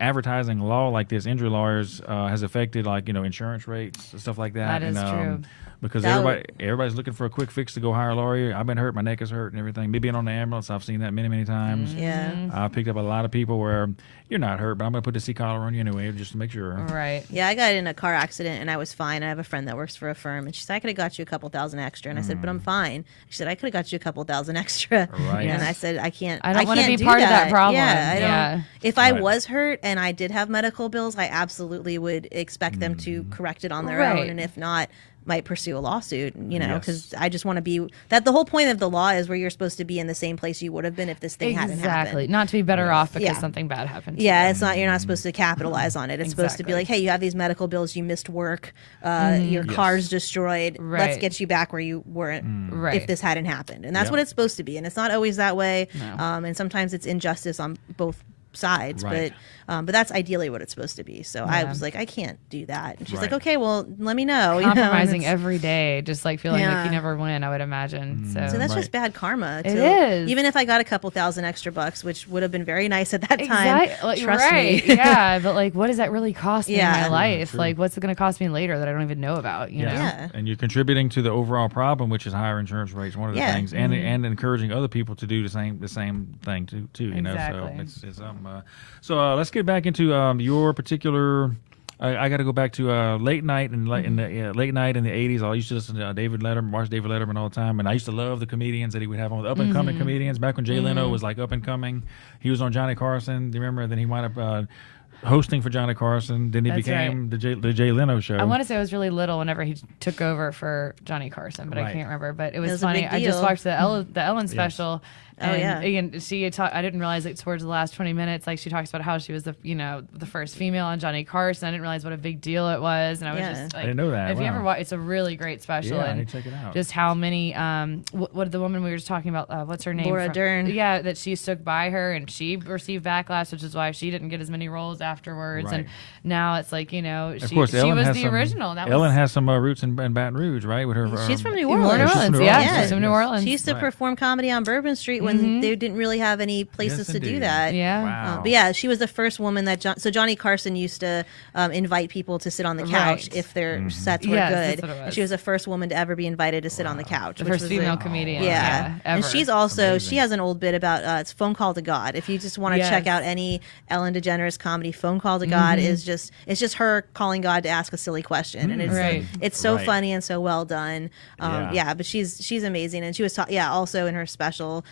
advertising law like this, injury lawyers, has affected insurance rates and stuff like that? That is true. Because That everybody's looking for a quick fix to go hire a lawyer. I've been hurt, my neck is hurt, and everything. Me being on the ambulance, I've seen that many times. Yeah. I picked up a lot of people where you're not hurt, but I'm going to put the C collar on you anyway just to make sure. right. Yeah, I got in a car accident and I was fine. I have a friend that works for a firm, and she said I could have got you a couple thousand extra, and I said, but I'm fine. She said I could have got you a couple thousand extra, Right. and I said I can't. I don't want to can't be do part of that problem. Yeah, I don't. Yeah. If I Right. was hurt and I did have medical bills, I absolutely would expect them to correct it on their Right. own, and if not, might pursue a lawsuit. Yes. Because I just want to be that. The whole point of the law is where you're supposed to be in the same place you would have been if this thing hadn't Exactly. happened. Not to be better off because Yeah. something bad happened. to Yeah, you. it's not. You're not supposed to capitalize on it. It's supposed to be Exactly. like, hey, you have these medical bills. You missed work. Your Yes. car's destroyed. Let's Right. get you back where you weren't Right. if this hadn't happened. And that's Yep. what it's supposed to be. And it's not always that way. No. And sometimes it's injustice on both sides. Right. But that's ideally what it's supposed to be. So I Yeah. was like, I can't do that. And she's Right. like, okay, well, let me know. you know, and Compromising it's- every day, just like feeling like Yeah. you never win, I would imagine. So that's Right. just bad karma. It too. is. Even if I got a couple thousand extra bucks, which would have been very nice at that time. Exactly. Trust right. me. Yeah, but like, what does that really cost me in Yeah. my life? True. Like, what's it going to cost me later that I don't even know about? You know? Yeah. And you're contributing to the overall problem, which is higher insurance rates. One of the Yeah. things, and encouraging other people to do the same thing too. You know, Exactly. so it's so let's get back into your particular. I got to go back to late night and late in the '80s. I used to listen to David Letterman, watch David Letterman all the time, and I used to love the comedians that he would have on, the up and coming comedians. Back when Jay Leno was like up and coming, he was on Johnny Carson. Do you remember? Then he wound up hosting for Johnny Carson. Then he That's became the Jay Leno show. I want to say I was really little whenever he took over for Johnny Carson, but I Right. can't remember. But it was was a funny. big I just deal. watched the Ellen special. Oh, And yeah. again, I didn't realize it towards the last 20 minutes. Like she talks about how she was the first female on Johnny Carson. I didn't realize what a big deal it was, and I was Yeah. just I like, didn't know that. If you Wow. ever watch, it's a really great special. Yeah, I and need to check it out. just how many what the woman we were just talking about, what's her name? Laura Dern. Yeah, that she stuck by her and she received backlash, which is why she didn't get as many roles afterwards. Right. And now it's like she Of course, Ellen was has the some, original. Ellen has some roots in Baton Rouge, right? With her, She's from New New Orleans. She's from Orleans, New yeah, Orleans, she's from New yes. Orleans. She used to Right. perform comedy on Bourbon Street when they didn't really have any places Yes, to do indeed. that. Yeah. Wow. But yeah, she was the first woman that so Johnny Carson used to invite people to sit on the couch Right. if their Mm-hmm. sets were Yes, good. that's what it And was. she was the first woman to ever be invited to sit on the couch. The which first was female a- comedian. Yeah, and ever. she's also Amazing. she has an old bit about it's Phone Call to God. If you just want to check Yes. out any Ellen DeGeneres comedy, phone call to God is just, it's just her calling God to ask a silly question, and it's Right. it's so Right. funny and so well done. Yeah. But she's amazing, and she was also in her special,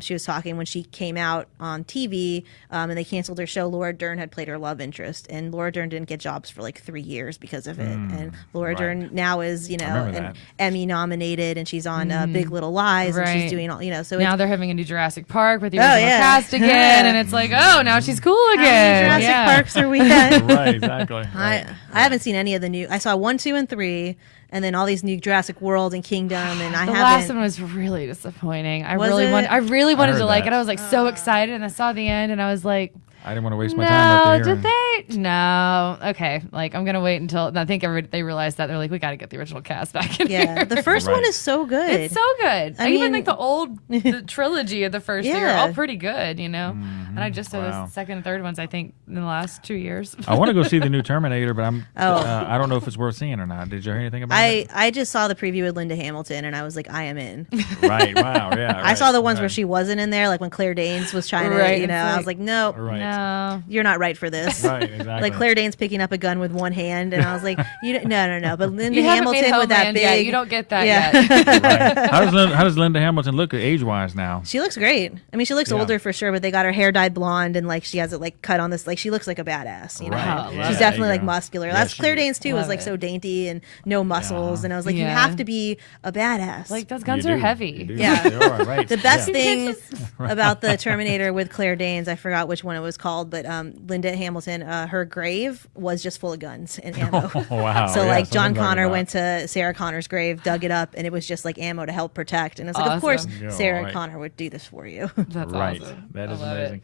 she was talking when she came out on TV, and they canceled her show. Laura Dern had played her love interest, and Laura Dern didn't get jobs for like 3 years because of it. And Laura right. Dern now is, remember an that. Emmy nominated, and she's on Big Little Lies, and Right. she's doing all, so Now it's they're having a new Jurassic Park with the Oh, original yeah. cast again, and it's like, oh, now she's cool again. Jurassic yeah. Parks are we at? Right, exactly. I haven't seen any of the new. I saw 1, 2, and 3, and then all these new Jurassic World and Kingdom, and I The haven't. last one was really disappointing. I Was really it? I really wanted heard to like that. it. I was like so excited, and I saw the end, and I was like, I didn't want to waste my time no, up there. did they? No. Okay, like I'm gonna wait until. And I think they realized that they're like, we got to get the original cast back in Yeah, here. the first Right. one is so good. It's so good. I I even mean- think the trilogy of the first three are Yeah. all pretty good, And I just saw Wow. the second and third ones, I think, in the last 2 years. I want to go see the new Terminator, but Oh. I don't know if it's worth seeing or not. Did you hear anything about I just saw the preview with Linda Hamilton, and I was like, I am in. it? Right. Wow. Yeah. I saw the ones where right. she wasn't in there, like when Claire Danes was trying to, Right, it's I like- was like, no, Right. No. you're not right for this. Right. Exactly. Like Claire Danes picking up a gun with one hand, and I was like, no. But Linda You haven't made Hamilton with that Homeland big, yet. You don't get that yeah. yet. Right. How does Linda Hamilton look age-wise now? She looks great. I mean, she looks Yeah. older for sure, but they got her hair dyed blonde, and like she has it like cut on this. Like she looks like a badass. You know, Right. Oh, Yeah, she's there definitely you like go. muscular. Yeah, That's she Claire is. Danes too. Was Love like it. so dainty and no muscles, and I was like, you Yeah. have to be a badass. Like those You guns do. are You heavy. do. Yeah. They are, right. The best Yeah. thing about the Terminator with Claire Danes, I forgot which one it was called, but Linda Hamilton, her grave was just full of guns and ammo. Oh, wow. So Yeah, like something John I'm talking Connor about. went to Sarah Connor's grave, dug it up, and it was just like ammo to help protect. And it's like, of course, Awesome. Yeah, Sarah right. Connor would do this for you. That's Right. awesome. That I is love it. amazing.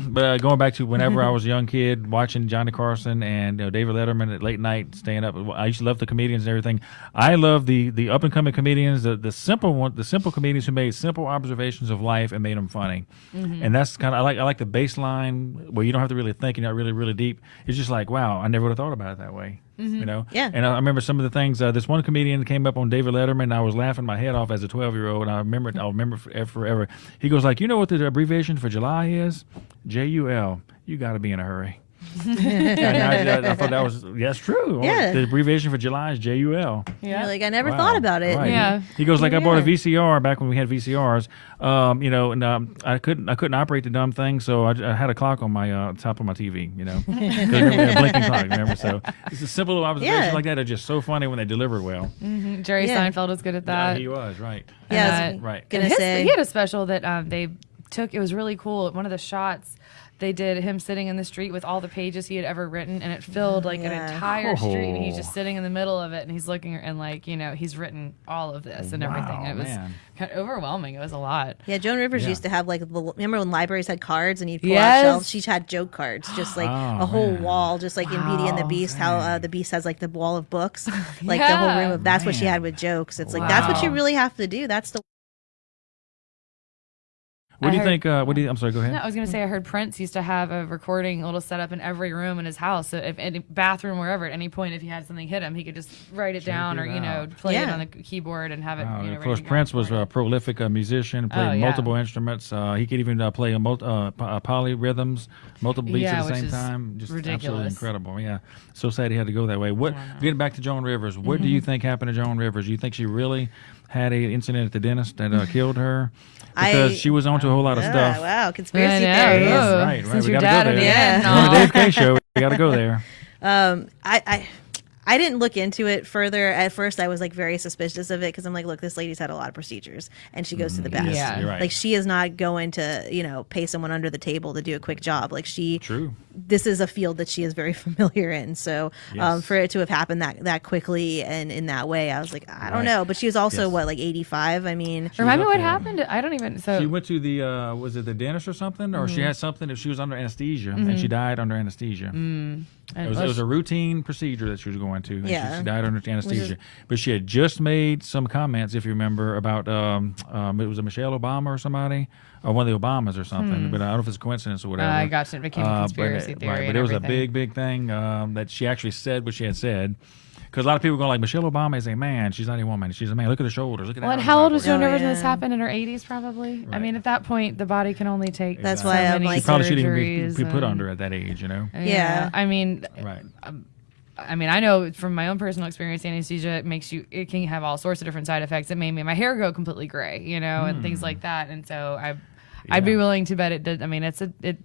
But going back to whenever I was a young kid, watching Johnny Carson and David Letterman at late night, staying up. I used to love the comedians and everything. I love the up and coming comedians, the simple comedians who made simple observations of life and made them funny. And that's kind of I like the baseline where you don't have to really think, you're not really deep. It's just like, wow, I never would have thought about it that way. You know? Yeah. And I remember some of the things. This one comedian came up on David Letterman, and I was laughing my head off as a 12-year-old. And I'll remember forever. He goes like, you know what the abbreviation for July is? JUL. You got to be in a hurry. And I thought that's true. Yeah. The abbreviation for July is JUL. You're like, I never Wow. thought about it. Right. Yeah. He goes like, I Here we bought a are. VCR back when we had VCRs. And I couldn't operate the dumb thing, so I had a clock on my top of my TV. You know, 'Cause remember, we had a blinking clock. Remember, so it's a simple observation Yeah. like that are just so funny when they deliver well. Jerry Yeah. Seinfeld was good at Yeah, that. he was right. Yeah, And, Right. Gonna and say. he had a special that they took. It was really cool. One of the shots, they did him sitting in the street with all the pages he had ever written, and it filled like an Yeah. entire street. And he's Oh. just sitting in the middle of it, and he's looking, and he's written all of this and everything. Wow, And it was man. kind of overwhelming. It was a lot. Yeah, Joan Rivers Yeah. used to have like remember when libraries had cards and you'd pull Yes. out shelves? She had joke cards, just like Oh, a whole man. wall, just like in Beauty and the Wow. Beast. How Dang. the Beast has like the wall of books, like the whole Yeah. room of. That's what she Man. had with jokes. It's like that's what you Wow. really have to do. That's the. What do you I heard- think? I'm sorry. Go ahead. No, I was gonna say I heard Prince used to have a recording little setup in every room in his house. So if any bathroom, wherever, at any point, if he had something hit him, he could just write it down it or out. play it Yeah. on the keyboard and have it. Wow, ready of course, to go Prince was a recorded. prolific musician, played Oh, yeah. multiple instruments. He could even play polyrhythms, multiple beats Yeah, at the which same is time. Just absolutely ridiculous. incredible. Yeah, so sad he had to go that way. What? I know. Getting back to Joan Rivers, what Mm-hmm. do you think happened to Joan Rivers? Do you think she really had a incident at the dentist that killed her? Because she was onto a whole lot of stuff. Wow, conspiracy I know. theories. Ugh. Right, Since we your gotta go dad there. and Yeah. yeah. On the Dave K show, we got to go there. I didn't look into it further. At first, I was like very suspicious of it because I'm like, look, this lady's had a lot of procedures and she goes to the best. Yes, Yeah. you're right. Like she is not going to, pay someone under the table to do a quick job. Like True. this is a field that she is very familiar in. So Yes. for it to have happened that quickly and in that way, I was like, I don't Right. know. But she was also Yes. like 85. I mean, Remind me up what there. happened. I don't even. So She went to the was it the dentist or something, or Mm-hmm. she had something. If she was under anesthesia and she died under anesthesia. and It was a routine procedure that she was going to. And Yeah. she died under anesthesia. But she had just made some comments, if you remember, about it was a Michelle Obama or somebody, or one of the Obamas or something. But I don't know if it's a coincidence or whatever. I gotcha. It became a But conspiracy theory. Right, but and it was a everything. big thing that she actually said what she had said. Because a lot of people go like, Michelle Obama is a man. She's not a woman. She's a man. Look at her shoulders. Look at Well, that. and how old was Oh, Joan Rivers when this yeah. happened? In her 80s, probably. I Right. mean, at that point, the body can only take. That's so why I'm many like- She probably shouldn't even surgeries be put and- under at that age, you know? Yeah. I mean, Right. I mean, I know from my own personal experience, anesthesia it can have all sorts of different side effects. It made my hair go completely gray, and things like that. And so I'd be willing to bet it did. I mean,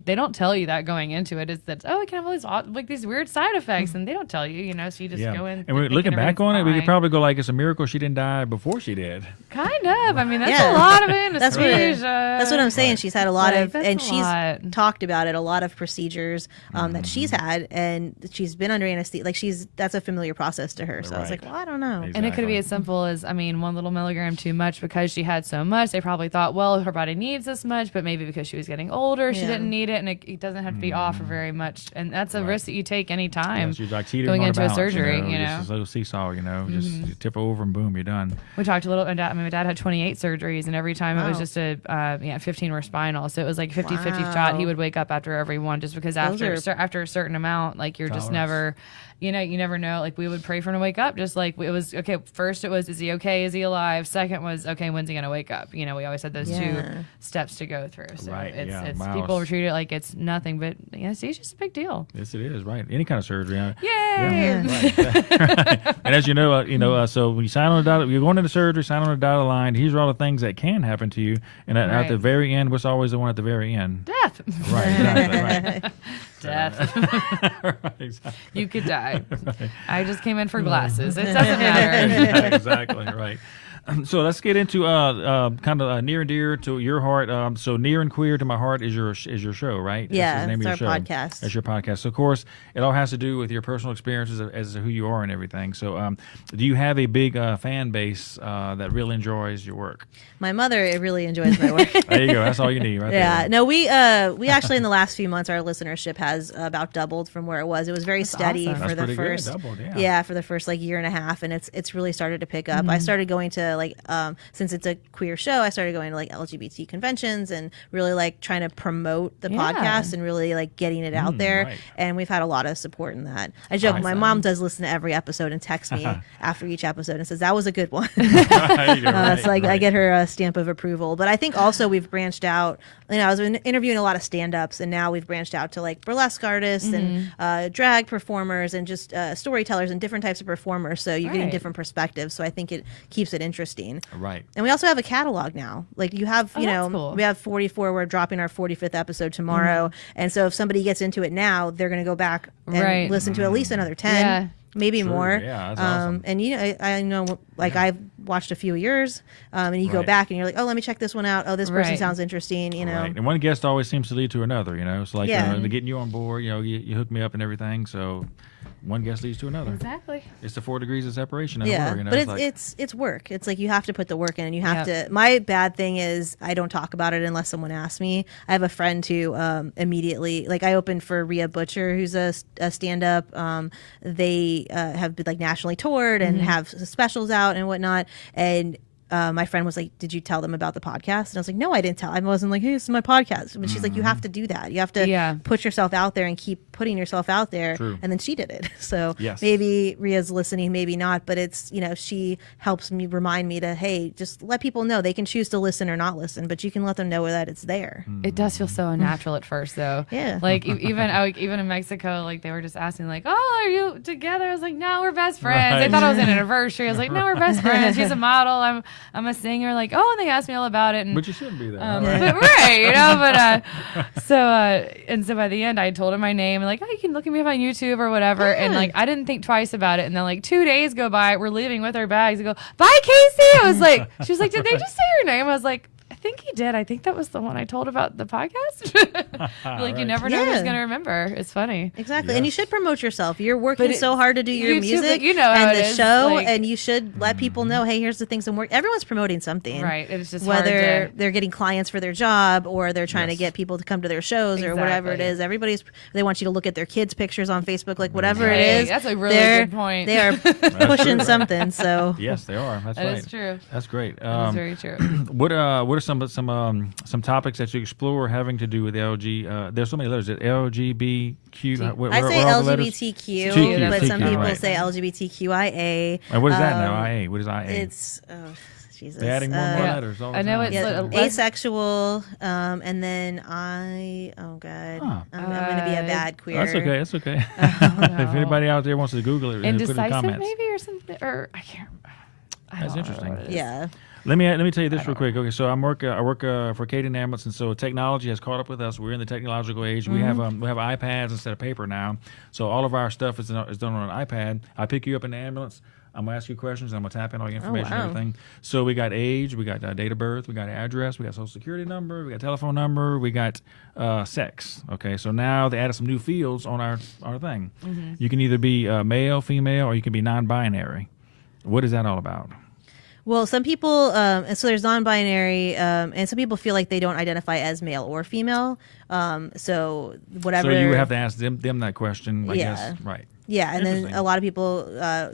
they don't tell you that going into it. It's that, it can have all these like these weird side effects, and they don't tell you, so you just go in. And we're thinking looking back on it, we could everything's probably go like, it's a miracle she didn't die before she did. fine. kind of. I mean, that's Yeah. a lot of That's what anesthesia. that's what I'm saying. Right. She's had a lot Like, of, that's and a she's lot. talked about it. A lot of procedures that she's had, and she's been under anesthesia. Like that's a familiar process to her. So I was like, Right. well, I don't know. And it could be Exactly. as simple as, 1 little milligram too much because she had so much. They probably thought, well, her body needs this much, but maybe because she was getting older, she Yeah. didn't need it, and it doesn't have to be off for very much. And that's a Right. risk that you take anytime. Yeah, she's like teetering going on into a balance, surgery, Just this little seesaw, just you tip over and boom, you're done. We talked a little. My dad had 28 surgeries, and every time it was Wow. just 15 were spinal. So it was like 50-50 shot. He Wow. would wake up after every one, just because Those after a certain amount, like you're just Tolerance. never, you never know. Like we would pray for him to wake up. Just like it was okay. First it was, is he okay? Is he alive? Second was, okay, when's he gonna wake up? We always had those two Yeah. steps to go through. So Right, it's yeah, it's wow. people treat it like it's nothing, but it's just a big deal. Yes, it is, right. Any kind of surgery. Yay! Yeah, right. And as you know, so when you sign on the dotted, you're going into surgery, sign on the dotted line. These are all the things that can happen to you. And at Right. the very end, what's always the one at the very end? Death. Right, exactly, right. Death. Right, exactly. You could die. I just came in for glasses. It doesn't matter. Yeah, exactly, right. So let's get into kind of near and dear to your heart. So near and queer to my heart is your show, right? That's Yeah, the name it's of our your show. podcast. That's your podcast. So of course, it all has to do with your personal experiences as who you are and everything. So do you have a big fan base that really enjoys your work? My mother really enjoys my work. There you go. That's all you need, right Yeah, there. no, we actually in the last few months our listenership has about doubled from where it was. It was very steady awesome. for That's the pretty good. first Doubled, yeah. for the first like year and a half, and it's really started to pick up. I started going to like since it's a queer show, I started going to like LGBT conventions and really like trying to promote the Yeah. podcast and really like getting it out there. right. And we've had a lot of support in that. I joke, my Awesome. mom does listen to every episode and texts me after each episode and says that was a good one. Right, you're right, So I right. get her stamp of approval. But I think also we've branched out. I was interviewing a lot of stand-ups, and now we've branched out to like burlesque artists and drag performers and just storytellers and different types of performers. So you're getting Right. different perspectives. So I think it keeps it interesting. Right. And we also have a catalog now. Like you have, Oh, that's cool. we have 44. We're dropping our 45th episode tomorrow. And so if somebody gets into it now, they're going to go back and Right. listen to at least another 10. Yeah. Maybe True. more. Yeah, that's awesome. And I know, like I've watched a few of yours, and you go Right. back and you're like, oh, let me check this one out. Oh, this person Right. sounds interesting. Right. And one guest always seems to lead to another, So like Yeah. they're getting you on board, you hook me up and everything. So one guest leads to another. Exactly. It's the 4 degrees of separation. In Yeah, order, but It's like, it's work. It's like you have to put the work in, and you have Yep. to. My bad thing is I don't talk about it unless someone asks me. I have a friend who immediately, like I opened for Rhea Butcher, who's a stand-up. They have been like nationally toured and have specials out and whatnot, and. My friend was like, "Did you tell them about the podcast?" And I was like, "No, I didn't tell." I wasn't like, "Hey, this is my podcast." But she's like, "You have to do that. You have to Yeah. put yourself out there and keep putting yourself out there." True. And then she did it. So Yes. maybe Rhea's listening, maybe not. But it's she helps me remind me to just let people know they can choose to listen or not listen, but you can let them know that it's there. It does feel so unnatural at first, though. Yeah. Like even in Mexico, like they were just asking, like, "Oh, are you together?" I was like, "No, we're best friends." Right. They thought it was an anniversary. I was like, "No, we're best friends." She's a model. I'm a singer. Like, oh, and they asked me all about it. And but you shouldn't be there. but right, so by the end I told her my name and like, oh, you can look at me up on YouTube or whatever. And like I didn't think twice about it. And then like 2 days go by, we're leaving with our bags. I go, bye, Casey. I was like, she was like, did they just say your name? I was like, I think he did. I think that was the one I told about the podcast. Like you Right. never know who's Yeah. gonna remember. It's funny. Exactly. And you Yes. should promote yourself. You're working But so hard to do your YouTube, music like, you know how and it the is, show, like- and you should let people know, hey, here's the things I'm working. Everyone's promoting something. Right. It's just hard Whether to- they're getting clients for their job or they're trying to Yes. get people to come to their shows or whatever it Exactly. is. They want you to look at their kids' pictures on Facebook, like whatever Right. it is. That's a really they're- good point. They are pushing something. So Yes, they are. That's That right. is true. That's great. That is very true. What are some some topics that you explore having to do with LG. There's so many letters. LGBTQ. I say LGBTQ, TQ, but some TQ, people right. say LGBTQIA. What is that now? IA. What is IA? It's Jesus. They're adding more and more Yeah. letters. All the I know time. it's Yeah, like asexual, and then oh god, Huh. I'm gonna be a bad queer. That's okay. That's okay. no. If anybody out there wants to Google it, put it in the indecisive comments. maybe or something, or I can't. I That's don't know interesting. what it is. Yeah. Let me tell you this real quick. Okay, so I work for Katie Ambulance, and so technology has caught up with us. We're in the technological age. We have iPads instead of paper now. So all of our stuff is done on an iPad. I pick you up in the ambulance. I'm gonna ask you questions. I'm gonna tap in all your information, wow. and everything. So we got age, we got date of birth, we got address, we got social security number, we got telephone number, we got sex. Okay, so now they added some new fields on our thing. You can either be male, female, or you can be non-binary. What is that all about? Well, some people, and so there's non-binary, and some people feel like they don't identify as male or female. So whatever. So you would have to ask them that question. I Yeah. guess. Right. Yeah, and then Interesting. a lot of people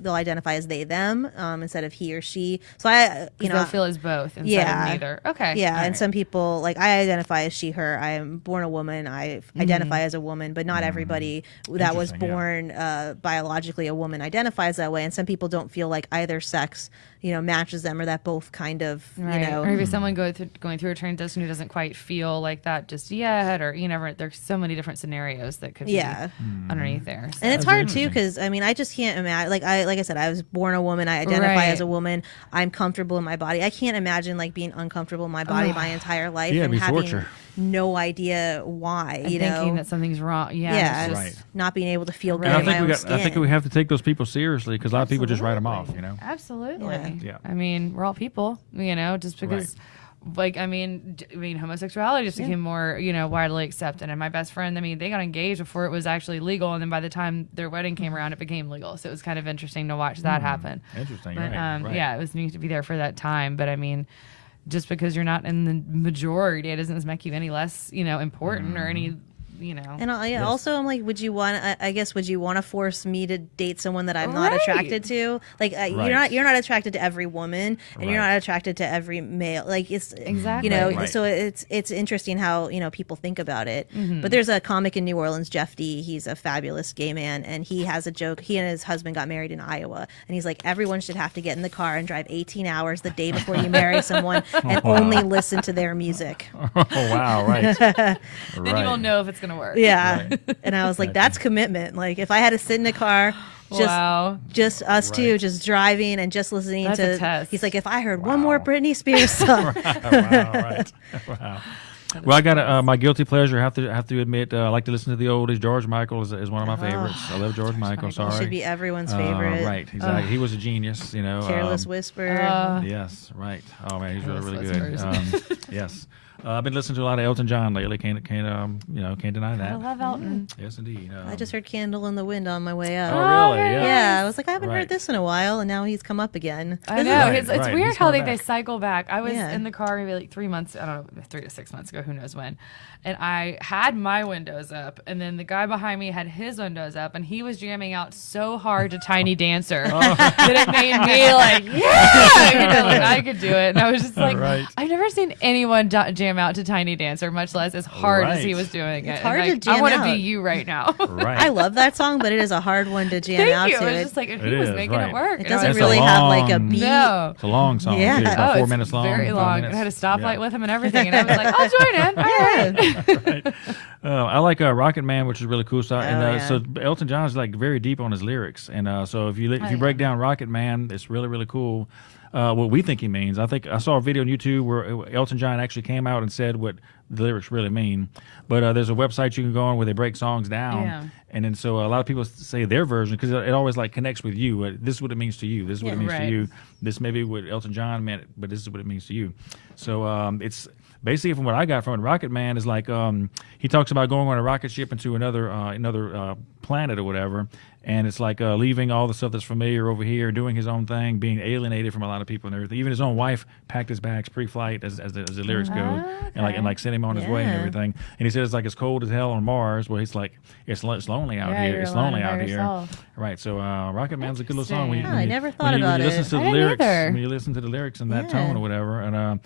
they'll identify as they them instead of he or she. So I, They'll feel as both instead Yeah. of neither. Okay. yeah, all and right. some people like I identify as she her. I am born a woman. I identify as a woman, but not everybody that was Interesting, yeah. born biologically a woman identifies that way. And some people don't feel like either sex matches them, or that both kind of Right. Or maybe someone going through a transition who doesn't quite feel like that just yet, or there's so many different scenarios that could Yeah. be underneath there. So. And it's That's hard too, interesting. because I mean, I just can't imagine. Like I said, I was born a woman. I identify as Right. a woman. I'm comfortable in my body. I can't imagine like being uncomfortable in my body my entire life Yeah, it'd and be having torture. no idea why. And thinking that something's wrong. Yeah. Yeah. it's just- Right. not being able to feel good And I in think my we own got. I think skin. we have to take those people seriously because a lot of people just write them off. Absolutely. Yeah. I mean, we're all people, just because. Homosexuality just became more, widely accepted. And my best friend, they got engaged before it was actually legal, and then by the time their wedding came around, it became legal. So it was kind of interesting to watch that happen. Interesting. But right. yeah, it was neat to be there for that time. But just because you're not in the majority, it doesn't make you any less, important or any, And also, I'm like, would you want? I guess would you want to force me to date someone that I'm not Right. attracted to? Like, Right. you're not attracted to every woman, and you're Right. not attracted to every male. Like, it's Exactly. Right. So it's interesting how people think about it. Mm-hmm. But there's a comic in New Orleans, Jeff D. He's a fabulous gay man, and he has a joke. He and his husband got married in Iowa, and he's like, everyone should have to get in the car and drive 18 hours the day before you marry someone, and only listen to their music. Oh wow! Right. then you will know if it's going to work. Yeah. Right. And I was like, that's commitment. Like, if I had to sit in a car, Wow. just us two, Right. just driving and just listening That's to. a test. He's like, if I heard one more Wow. Britney Spears song. Wow! Right. Wow. Well, I got my guilty pleasure. I have to admit, I like to listen to the oldies. George Michael is one of my favorites. I love George Michael. Sorry. Should be everyone's favorite. Right. Exactly. He was a genius. Careless Whisper. Yes. Right. Oh man, he's really Careless really good. Whispers. Yes. I've been listening to a lot of Elton John lately. Can't deny I that. love Elton. Yes, indeed. I just heard Candle in the Wind on my way up. Oh, Oh, really? yeah. Yeah, I was like, I haven't Right. heard this in a while, and now he's come up again. I know. Right, it's right. weird He's how coming they back. cycle back. I was Yeah. in the car maybe like 3 months, I don't know, 3 to 6 months ago, who knows when. And I had my windows up, and then the guy behind me had his windows up, and he was jamming out so hard to Tiny Dancer that it made me like, yeah, like I could do it. And I was just like, Right. I've never seen anyone jam out to Tiny Dancer, much less as hard as he Right. was doing it. It's And, hard like, to I jam want to be out. you right now. Right. I love that song, but it is a hard one to jam Thank out you. to. It was just like, if he It was is, making right. it work. It And I doesn't was It's a really have like a long- beat. No. It's a long song. Yeah. Too. It's about Oh, 4 it's minutes long. very 5 long. minutes. I had a stoplight Yeah. with him and everything, and I was like, I'll join in. All right. Right. I like Rocket Man, which is really cool stuff. And yeah. so Elton John is like very deep on his lyrics, and so if you break down Rocket Man, it's really really cool. What we think he means. I think I saw a video on YouTube where Elton John actually came out and said what the lyrics really mean. But there's a website you can go on where they break songs down, Yeah. and then so a lot of people say their version because it always like connects with you. This is what it means to you. This is what it means Right. to you. This may be what Elton John meant, but this is what it means to you. So it's basically from what I got from it. Rocket Man is like he talks about going on a rocket ship into another planet or whatever, and it's like leaving all the stuff that's familiar over here, doing his own thing, being alienated from a lot of people and everything. Even his own wife packed his bags pre-flight, as the lyrics go, and like sent him on his way and Yeah. everything. And he said it's like it's cold as hell on Mars. Well, he's like it's lonely out Yeah, here. you're It's alone lonely by out yourself. here. Right. So Rocket Man's a good little song. Interesting. I never thought when about you listen it. to I the didn't lyrics, either. when you listen to the lyrics in that Yeah. tone or whatever, and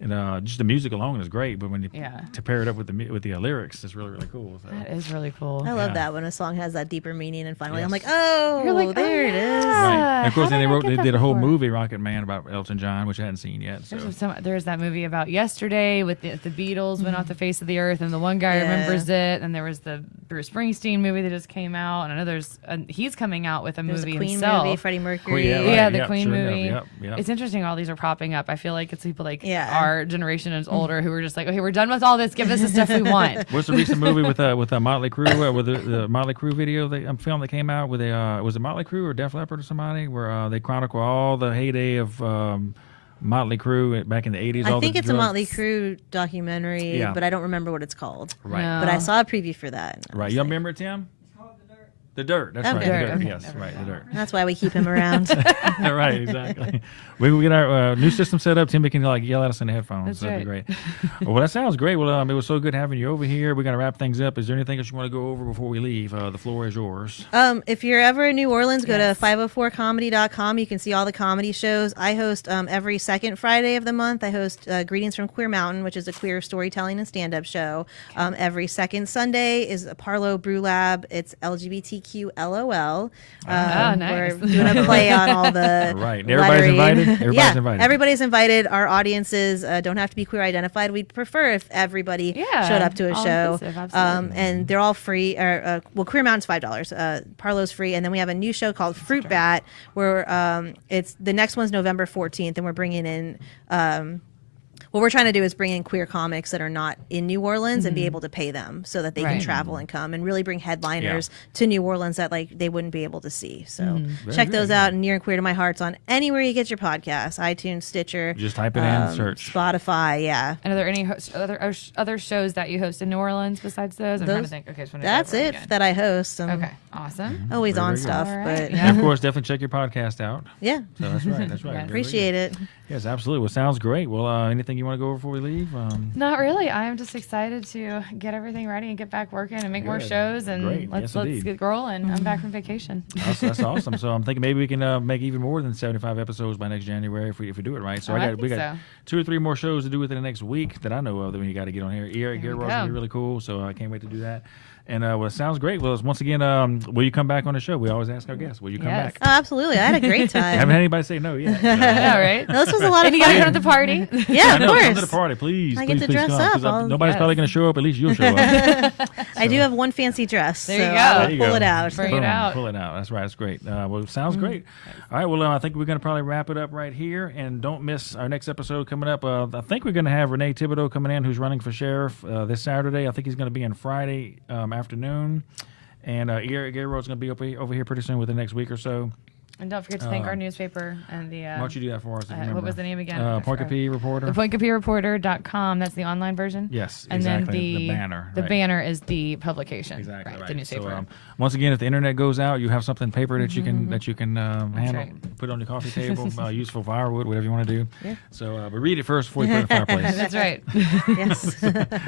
and just the music alone is great. But when you Yeah. to pair it up with the lyrics, it's really really cool. So. That is really cool. I love Yeah. that when a song has that deeper meaning, and finally I'm Yes. like, oh, You're like, there oh, it is. yeah. Right. And of course, How then did I get they that did a whole before? movie, Rocket Man, about Elton John, which I hadn't seen yet. So. There's that movie about yesterday with the Beatles went off the face of the earth, and the one guy Yeah. remembers it. And there was the Bruce Springsteen movie that just came out, and I know he's coming out with a There's movie a Queen himself. movie, Freddie Mercury. yeah, Yeah, right. the Yep, Queen sure enough. movie. Yep. It's interesting all these are popping up. I feel like it's people like Yeah. our generation is older who are just like, okay, we're done with all this. Give us the stuff we want. What's the recent movie with Motley Crue, with the Motley Crue video, film that came out with was it Motley Crue or Def Leppard or somebody, where they chronicle all the heyday of Motley Crue back in the 80s. I all think the it's a drugs. Motley Crue documentary, Yeah. but I don't remember what it's called. Right. No. But I saw a preview for that. and I Right. was You like, remember it, Tim? The Dirt. That's Okay. right. The Dirt, Dirt. okay. Yes, right. The Dirt. That's why we keep him around. Right, exactly. We will get our new system set up. Tim can yell at us in the headphones. That's That'd be right. great. Well, that sounds great. Well, it was so good having you over here. We're gonna wrap things up. Is there anything else you want to go over before we leave? The floor is yours. If you're ever in New Orleans, go Yes. to 504comedy.com. You can see all the comedy shows. I host every second Friday of the month. I host Greetings from Queer Mountain, which is a queer storytelling and stand-up show. Every second Sunday is a Parlo Brew Lab. It's LGBTQ LOL. nice. We're doing a play on all the Right. And everybody's lettering. invited? Everybody's yeah, invited. everybody's invited. Our audiences don't have to be queer identified. We'd prefer if everybody Yeah, showed up to a all show. inclusive, absolutely. And they're all free. Queer Mountain's $5. Parlo's free, and then we have a new show called Fruit Bat, where it's the next one's November 14th, and we're bringing in. What we're trying to do is bring in queer comics that are not in New Orleans and be able to pay them so that they can Right. travel and come and really bring headliners to New Orleans that like they wouldn't be able to see. So Very check good. those out. And Near and Queer to My Heart's on anywhere you get your podcasts: iTunes, Stitcher, Just type it in, search. Spotify. Yeah. And are there any other shows that you host in New Orleans besides those? I'm trying to Those- think. Okay, just wanna go That's over it again. that I host. I'm Okay, awesome. always Very, on very good. stuff, All right. but Yeah. And of course, definitely check your podcast out. yeah, So that's right. That's right. Yeah. Very, very appreciate good. it. Yes, absolutely. Well, sounds great. Well, anything you want to go over before we leave? Not really. I am just excited to get everything ready and get back working and make more Good. shows and Great. let's Yes, indeed. get rolling. I'm back from vacation. That's awesome. So I'm thinking maybe we can make even more than 75 episodes by next January if we do it right. So Oh, I we think got so. 2 or 3 more shows to do within the next week that I know of that we got to get on here. Eric There we Garrett go. will be really cool. So I can't wait to do that. And well, it sounds great. Well, once again, will you come back on the show? We always ask our guests, will you come Yes. back? Oh, absolutely. I had a great I time. haven't had anybody say no yet. So. Yeah, right. No, this was a lot of And you gotta fun. come to the party. Yeah, I of know, come to course. the party, please. I please, get to please dress come, up. 'cause I'll- nobody's Yes. probably going to show up. At least you'll show up. I do have one fancy dress. There you so go. I'll There you pull go. it out. Bring it Boom, out. Pull it out. That's right. That's great. Well, it sounds great. All right. Well, I think we're going to probably wrap it up right here. And don't miss our next episode coming up. I think we're going to have Renee Thibodeau coming in, who's running for sheriff this Saturday. I think he's going to be in Friday afternoon. And Eric Garrett's going to be over here pretty soon within the next week or so. And don't forget to thank our newspaper and the. Why don't you do that for us? If you remember? What was the name again? I forgot. Pointkopee Reporter. The PointCopeeReporter.com. That's the online version. Yes, And exactly. then The banner. The right. banner is the publication. Exactly Right. right. The newspaper. So, once again, if the internet goes out, you have something paper that you can handle, right. put on your coffee table, useful firewood, whatever you want to do. Yeah. So, but read it first before you put it in the fireplace. That's right. Yes.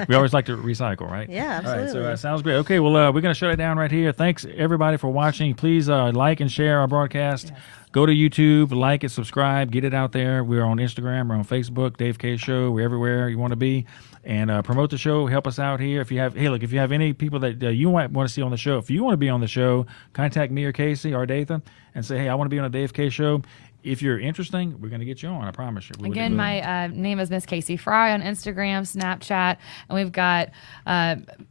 We always like to recycle, right? Yeah, All right, absolutely. so sounds great. Okay, well, we're going to shut it down right here. Thanks everybody for watching. Please like and share our broadcast. Go to YouTube, like it, subscribe, get it out there. We're on Instagram, we're on Facebook, Dave K Show. We're everywhere you want to be, and promote the show. Help us out here. If you have any people that you might want to see on the show, if you want to be on the show, contact me or Casey or Datha and say, hey, I want to be on a Dave K Show. If you're interesting, we're going to get you on. I promise you. Again, my name is Miss Casey Fry on Instagram, Snapchat, and we've got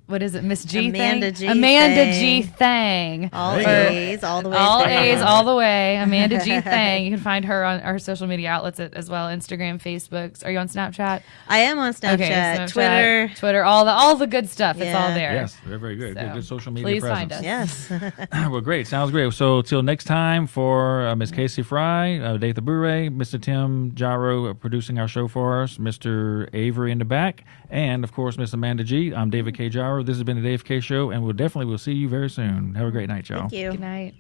what is it, Miss G Amanda Thang? G. Amanda Thang. G Thang. All There you A's, all the way. All through. A's all the way. Amanda G Thang. You can find her on our social media outlets as well, Instagram, Facebook. Are you on Snapchat? I am on Snapchat, Okay, Twitter. Twitter, all the good stuff. It's all Yeah. there. Yes, very, very good. So, Good social media please presence. find us. Yes. Well, great. Sounds great. So, till next time, for Miss Casey Fry, Datha Bure, Mr. Tim Gyro producing our show for us, Mr. Avery in the back, and of course, Miss Amanda G. I'm David K. Gyro. This has been the Dave K. Show, and we'll see you very soon. Have a great night, y'all. Thank you. Good night.